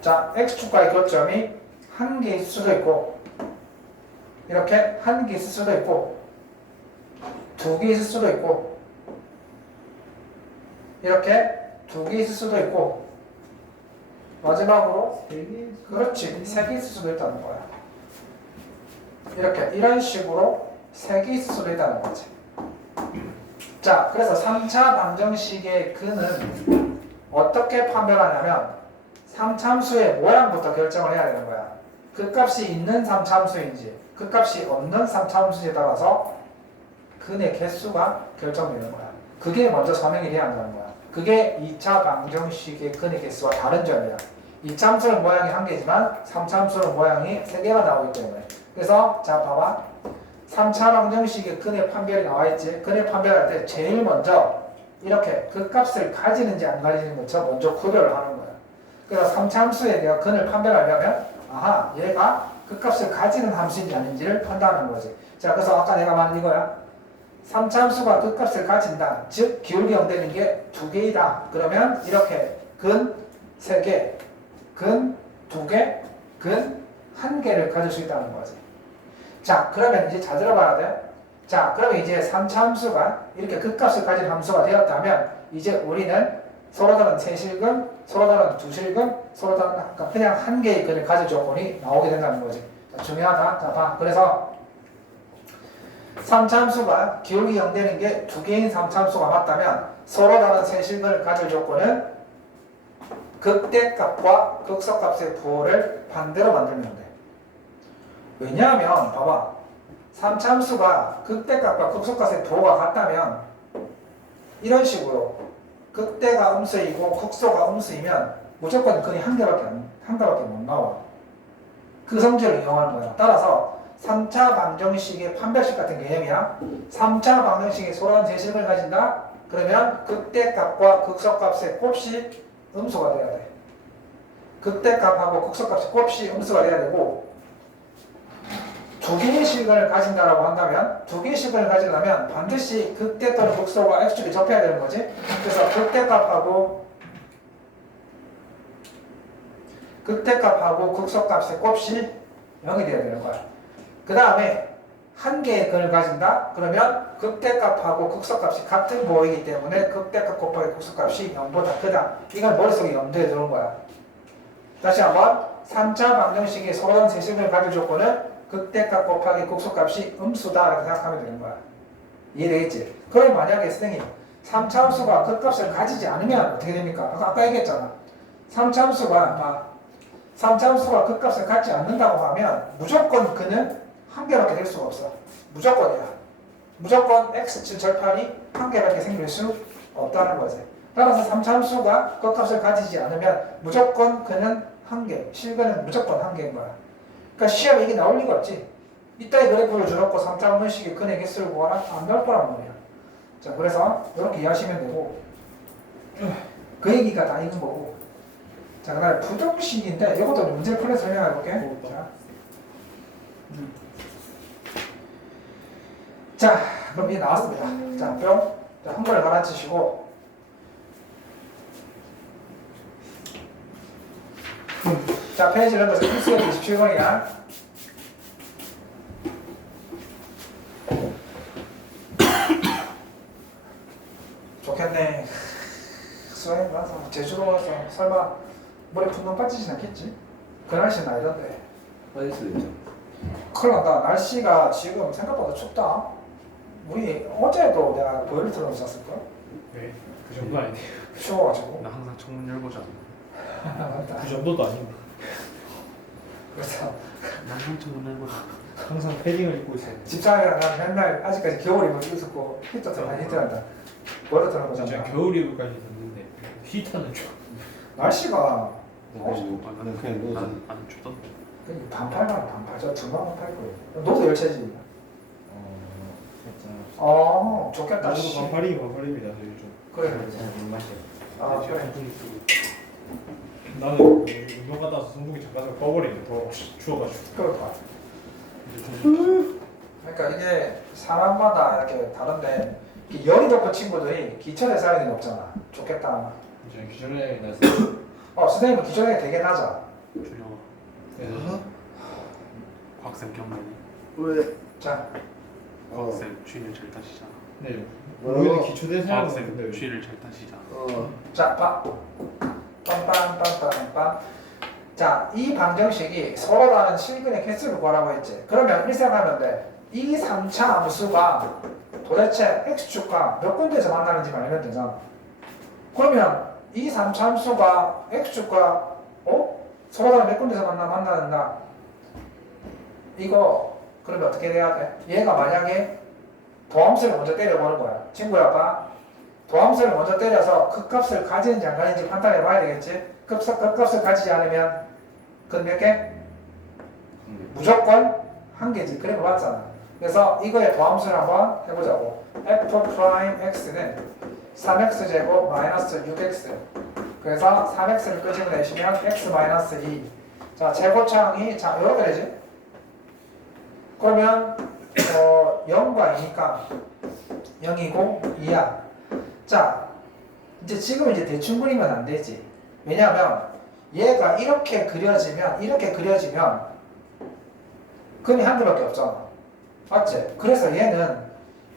자, x축과의 교점이 한 개 있을 수도 있고, 이렇게 한 개 있을 수도 있고, 두 개 있을 수도 있고, 이렇게 두 개 있을 수도 있고, 마지막으로 그렇지, 세 개 있을 수도 있다는 거야. 이렇게 이런 식으로 세 개 있을 수도 있다는 거지. 자, 그래서 3차 방정식의 근은 어떻게 판별하냐면 3참수의 모양부터 결정을 해야 되는 거야. 그 값이 있는 3참수인지 그 값이 없는 3참수에 따라서 근의 개수가 결정되는 거야. 그게 먼저 설명이 돼야 한다는 거야. 그게 2차 방정식의 근의 개수와 다른 점이야. 2참수는 모양이 한 개지만 3참수는 모양이 세 개가 나오기 때문에. 그래서 자 봐봐. 3차 방정식의 근의 판별이 나와 있지. 근의 판별할 때 제일 먼저 이렇게 그 값을 가지는지 안 가지는지부터 먼저 구별을 하는 거야. 그래서 3참수에 내가 근을 판별하려면 아하, 얘가 그 값을 가지는 함수인지 아닌지를 판단하는 거지. 자, 그래서 아까 내가 말한 이거야. 3참수가 그 값을 가진다. 즉 기울기 0되는 게 두 개이다. 그러면 이렇게 근 3개, 근 2개, 근 1개를 가질 수 있다는 거지. 자, 그러면 이제 잘 들어봐야 돼. 자, 그러면 이제 3참수가 이렇게 그 값을 가진 함수가 되었다면 이제 우리는 서로 다른 세실근, 서로 다른 두실근, 서로 다른 그냥 한 개의 근을 가질 조건이 나오게 된다는 거지. 자, 중요하다. 자, 봐. 그래서 3참수가 기울기 0 되는 게 두 개인 3참수가 맞다면 서로 다른 세실근을 가질 조건은 극대값과 극소값의 부호를 반대로 만들면 돼. 왜냐하면 봐봐. 3참수가 극대값과 극소값의 부호가 같다면 이런 식으로 극대가 음수이고 극소가 음수이면 무조건 근이 한 개밖에 못 나와. 그 성질을 이용하는 거야. 따라서 3차 방정식의 판별식 같은 개념이야. 3차 방정식이 서로 다른 세실근을 가진다? 그러면 극대값과 극소값의 곱이 음수가 돼야 돼. 극대값하고 극소값의 곱이 음수가 돼야 되고 두 개의 실근을 가진다라고 한다면 두 개의 실근을 가지려면 반드시 극대 또는 극소가 x축이 접해야 되는 거지. 그래서 극대값하고 극소값의 곱이 0이 되어야 되는 거야. 그 다음에 한 개의 근을 가진다? 그러면 극대값하고 극소값이 같은 부호이기 때문에 극대값 곱하기 극소값이 0보다 크다. 이건 머릿속에 염두에 두는 거야. 다시 한번 3차 방정식이 서로 다른 세실근을 가질 조건은 극대값 곱하기 극소값이 음수다라고 생각하면 되는 거야. 이해되겠지? 그럼 만약에 선생님 3차함수가 그 값을 가지지 않으면 어떻게 됩니까? 아까 얘기했잖아. 3차함수가 그 값을 갖지 않는다고 하면 무조건 그는 한 개밖에 될 수가 없어. 무조건이야. 무조건 x축 절판이 한 개밖에 생길 수 없다는 거지. 따라서 3차함수가 그 값을 가지지 않으면 무조건 그는 한 개, 실근은 무조건 한 개인 거야. 그러니까 시험에 이게 나올 리가 없지. 이따위 그래프를 줘놓고 3차 방정식의 근의 개수를 구하라? 안 나올 거란 말이야. 자, 그래서 이렇게 이해하시면 되고 그 얘기가 다 있는 거고 자, 그 다음에 부등식인데 이것도 문제 풀어서 설명해 볼게. 자, 그럼 이게 나왔습니다. 자, 뿅. 자, 한 번에 가라앉히시고. 자, 페이지를 넘어서 1수에 27번이야. 좋겠네. 수행 가서 제주도 가서 설마 머리 붕붕 빠지진 않겠지? 그 날씨는 아니던데. 빠질 수도 있죠. 큰일 난다. 날씨가 지금 생각보다 춥다. 우리 어제도 내가 보일러 틀어놓으셨을걸? 네, 그 정도 아니에요. 추워가지고. 나 항상 창문 열고 자. 맞다. 그 정도도 아닌데. 그래서 난 항상 창문 열고 자. 항상 패딩을 입고 있어요. 집사람이랑 난 맨날 아직까지 겨울 입고 있었고 히터 틀어놔 히터한다. 보일러 진짜 틀어놓잖아. 겨울 이불까지 샀는데 히터는 좀. 날씨가 그냥 누워서 안 춥던데. 그냥 반팔만 반팔. 저 두만 반팔 거예요. 너도 열체지? 살짝 좋겠다. 나도 씨. 반팔입니다. 저희 좀. 그래. 제가 못 마셔요. 아 그래. 나는 운동 갔다 와서 선풍기 잠깐 꺼버리네. 더 추워가지고. 그럴까. 이제 좀 그러니까 이게 사람마다 이렇게 다른데 이 열이 높은 친구들이 기초대사량이 높잖아. 좋겠다. 저는 기존에 나서 선생님은 기초대사량이 되게 낮아. 준영아. 곽쌤 기억나니? 왜? 자, 곽쌤 쥐를 잘 타시잖아. 네. 뭐라고? 우리는 기초대 사양 곽쌤 같은데. 쥐를 잘 타시잖아. 자, 빰빰빰빰빰. 자, 이 방정식이 서로 다른 실근의 개수를 구하라고 했지. 그러면 일생하면 돼. 이 3차 함수가 도대체 x축과 몇 군데에서 만나는지만 알면 되잖아. 그러면 이 3차 함수가 x축과 서로 다른 몇 군데에서 만난다. 이거 그러면 어떻게 돼야 돼? 얘가 만약에 도함수를 먼저 때려보는 거야. 친구야, 봐. 도함수를 먼저 때려서 그 값을 가지는지 안 가지는지 판단해 봐야 되겠지? 그 값을 가지지 않으면 그건 몇 개? 무조건 한 개지. 그래 봤잖아. 그래서 이거의 도함수를 한번 해보자고. f'x는 3x제곱 마이너스 6x. 그래서 3x를 끄집어내시면 x 마이너스 2. 자, 제곱창이 자 이렇게 되지? 그러면 0과 2니까 0이고 2야. 자, 이제 지금 이제 대충 그리면 안 되지. 왜냐하면 얘가 이렇게 그려지면 근이 한 개밖에 없잖아. 맞지? 그래서 얘는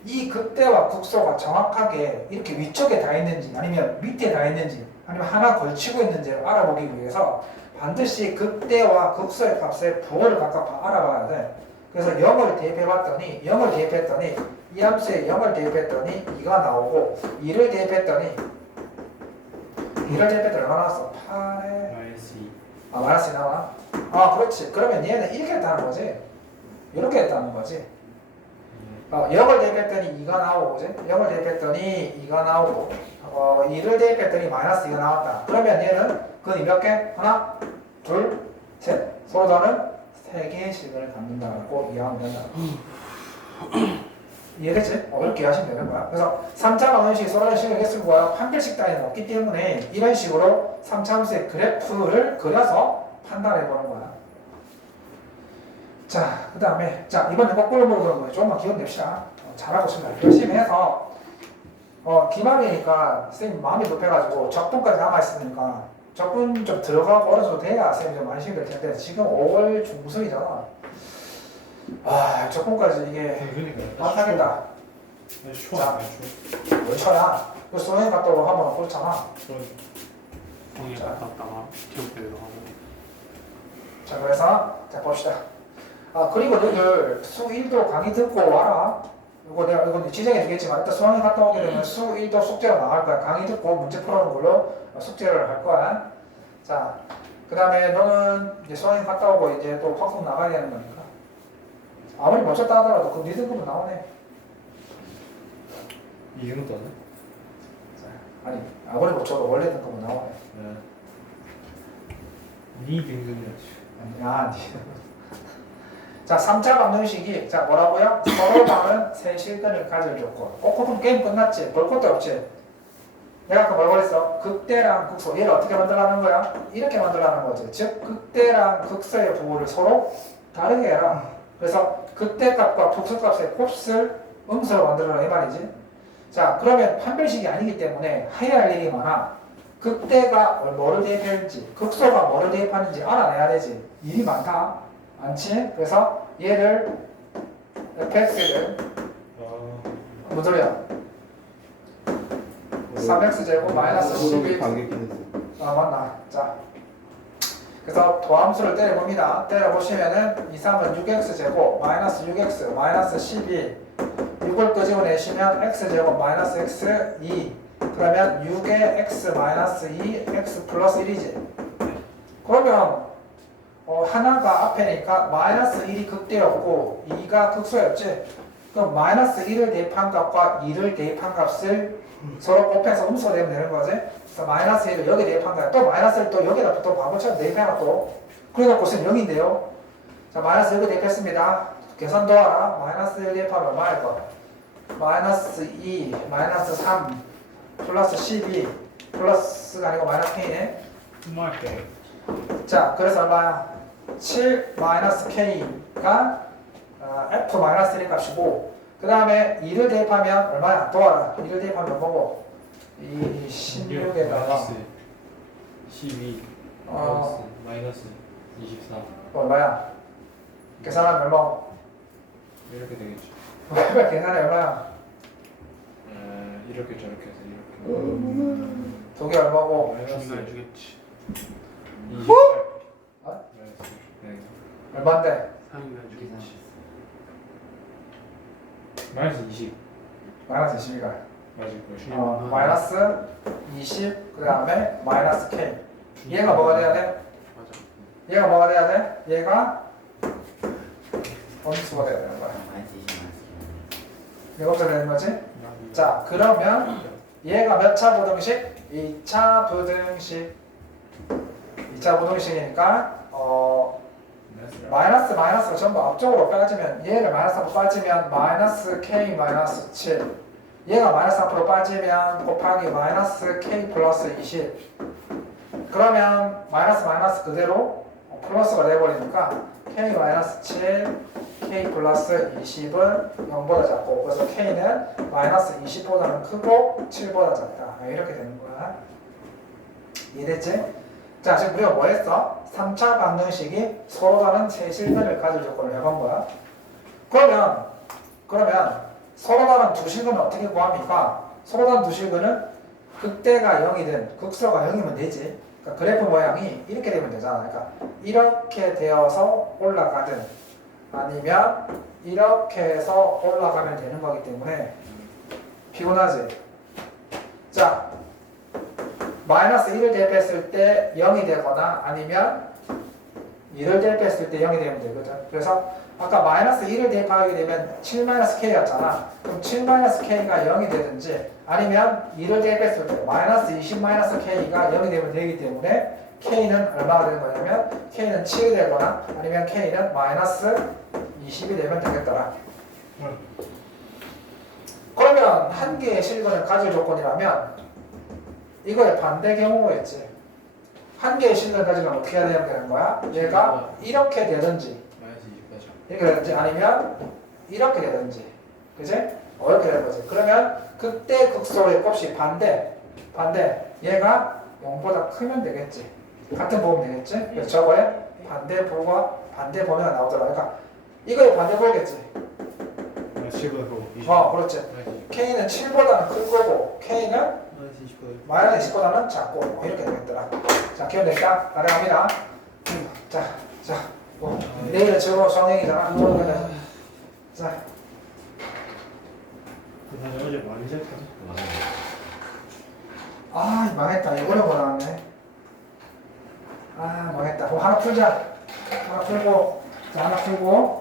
이 극대와 국소가 정확하게 이렇게 위쪽에 다 있는지 아니면 밑에 다 있는지 아니면 하나 걸치고 있는지를 알아보기 위해서 반드시 극대와 극소의 값의 부호를 각각 알아봐야 돼. 그래서 0을 대입해봤더니 이 함수에 0을 대입했더니 2가 나오고 2를 대입했더니 얼마 나왔어? 8에 마이너스 2. 마이너스 2 나와? 그렇지. 그러면 얘는 이렇게 했다는 거지. 이렇게 했다는 거지. 0을 대입했더니 2가 나오고, 그지? 0을 대입했더니 2가 나오고, 2를 대입했더니 마이너스 2가 나왔다. 그러면 얘는 근이 몇 개? 하나, 둘, 셋. 서로 다른 3개의 실근을 갖는다고 이해하면 된다. 이해됐지? 이렇게 이해하시면 되는 거야. 그래서 3차 방정식이 서로 다른 실근을 했을 거야. 판별식 따위는 없기 때문에 이런 식으로 3차 함수의 그래프를 그려서 판단해 보는 거야. 자, 그 다음에 이번에 거꾸로 물어보는 거예요. 조금만 기억냅시다. 잘하고 있습니다. 열심히 해서 기말이니까 선생님 마음이 급해가지고 적분까지 남아있으니까 적분 좀 들어가고 어느 정도 돼야 선생님이 좀 안심이 될 텐데 지금 5월 중순이잖아. 적분까지 이게 그러니까. 못하겠다. 추워. 자. 추워. 왜 쳐야? 그 수능 갔다 오고 하면 그렇잖아. 공이 자. 갔다 왔다가 기억대회로 하고. 자, 그래서 봅시다. 그리고 너희들 수 1도 강의 듣고 와라. 이거 지정해 주겠지만 일단 수학에 갔다 오게 되면 수 1도 숙제가 나갈 거야. 강의 듣고 문제 풀어오는 걸로 숙제를 할 거야. 자, 그 다음에 너는 이제 수학에 갔다 오고 이제 또 확속 나가야 되는 거니까. 아무리 멋졌다 하더라도 그 네 등급은 나오네. 이기는 것도 안 해? 아니, 아무리 멋져도 원래 등급은 나오네. 네. 니 등급이었지. 야, 자, 3차 방정식이 뭐라고요? 서로 다른 세 실근을 가질 조건. 꼬꼬통 게임 끝났지? 볼 것도 없지? 내가 아까 뭐라고 했어? 극대랑 극소 얘를 어떻게 만들라는 거야? 이렇게 만들라는 거지. 즉 극대랑 극소의 부호를 서로 다르게 해라. 그래서 극대값과 극소값의 곱슬 음수로 만들어라 이 말이지. 자 그러면 판별식이 아니기 때문에 해야 할 일이 많아. 극대가 뭐를 대입했는지 극소가 뭐를 대입하는지 알아내야 되지. 일이 많다. 많지? 그래서 얘를 fx를 뭔 소리야? 3x제곱 마이너스 12 반격했어. 아 맞나? 자 그래서 도함수를 때려봅니다. 때려보시면은 2, 3은 6x제곱 마이너스 6x 마이너스 12 6을 끄집어내시면 x제곱 마이너스 x 2 그러면 6에 x 마이너스 2 x 플러스 1이지. 그러면 하나가 앞에니까 마이너스 1이 극대였고 2가 극소였지. 그럼 마이너스 1을 대입한 값과 2를 대입한 값을 서로 곱해서 음수가 되면 되는 거지. 그래서 마이너스 1을 여기 대입한 거야. 또 마이너스 1을 또 여기다 또 바보처럼 대입해놔 또. 그래놓고 쓰면 0인데요. 자 마이너스 1을 대입했습니다. 계산 도와라. 마이너스 1 대입하면 얼마일 거야? 마이너스 2, 마이너스 3, 플러스 12, 플러스가 아니고 마이너스 K네. 말게. 자 그래서 얼마야? 7 마이너스 K가 F 마이너스 1의 값이고 그 다음에 2를 대입하면 얼마야? 도와라. 2를 대입하면 뭐고? 이 16에다가 마이너스 12 어 마이너스 24 얼마야? 계산하면 얼마? 이렇게 되겠죠. 계산이 얼마야? 이렇게 저렇게 해서 이렇게 두 개 얼마고? 마이너스 중간 주겠지. 28 어? 마이너스 네. 얼마인데? 3이면 주겠지. 마이너스 20 마이너스 22가 맞을 거예요. 마이너스 20 그 다음에 마이너스 K 얘가 뭐가 돼야 돼? 맞아. 얘가 뭐가 돼야 돼? 얘가 엄수가 돼야 되는 거야. 마이너스 20 얘가 없어야 되는 거지? 자 그러면 얘가 몇 차 부등식? 2차 부등식 2차 부등식이니까 마이너스 마이너스가 전부 앞쪽으로 빠지면 얘를 마이너스 앞으로 빠지면 마이너스 K 마이너스 7 얘가 마이너스 앞으로 빠지면 곱하기 마이너스 K 플러스 20 그러면 마이너스 마이너스 그대로 플러스가 돼버리니까 K 마이너스 7 K 플러스 20은 0보다 작고 그래서 K는 마이너스 20보다는 크고 7보다 작다 이렇게 되는 거야. 이해됐지? 자 지금 우리가 뭐 했어? 3차 방정식이 서로 다른 세실근을 가질 조건을 해본 거야. 그러면 서로 다른 두 실근은 어떻게 구합니까? 서로 다른 두 실근은 극대가 0이든 극소가 0이면 되지. 그러니까 그래프 모양이 이렇게 되면 되잖아. 그러니까 이렇게 되어서 올라가든 아니면 이렇게 해서 올라가면 되는 거기 때문에 피곤하지? 자 마이너스 1을 대입했을 때 0이 되거나 아니면 2를 대입했을 때 0이 되면 되거든. 그래서 아까 마이너스 1을 대입하게 되면 7-K였잖아. 그럼 7-K가 0이 되든지 아니면 2를 대입했을 때 마이너스 20-K가 0이 되면 되기 때문에 K는 얼마가 되는 거냐면 K는 7이 되거나 아니면 K는 마이너스 20이 되면 되겠더라. 그러면 한 개의 실근을 가질 조건이라면 이거의 반대 경우겠지. 한 개의 실근을 가지려면 어떻게 해야 되는 거야? 얘가 이렇게 되든지 마이너스 20까지. 이렇게 되든지 아니면 이렇게 되든지 그지? 이렇게 되는 거지. 그러면 그때 극소의 값이 반대 얘가 0보다 크면 되겠지. 같은 보면 되겠지? 그래서 저거에 반대 보면 나오더라. 그러니까 이거의 반대 보겠지. 마이너스 7보다 크고 20. 그렇지. K는 7보다는 큰 거고 K는 마이너스 20보다 마이너스 20보다는 작고 이렇게 되겠더라. 자, 기억됐다? 따라갑니다. 자, 내일은 즐거운 수학여행이잖아. 자, 나 어제 많이 잘했거든. 망했다. 이거는 뭐 나왔네. 망했다. 그럼 하나 풀자. 하나 풀고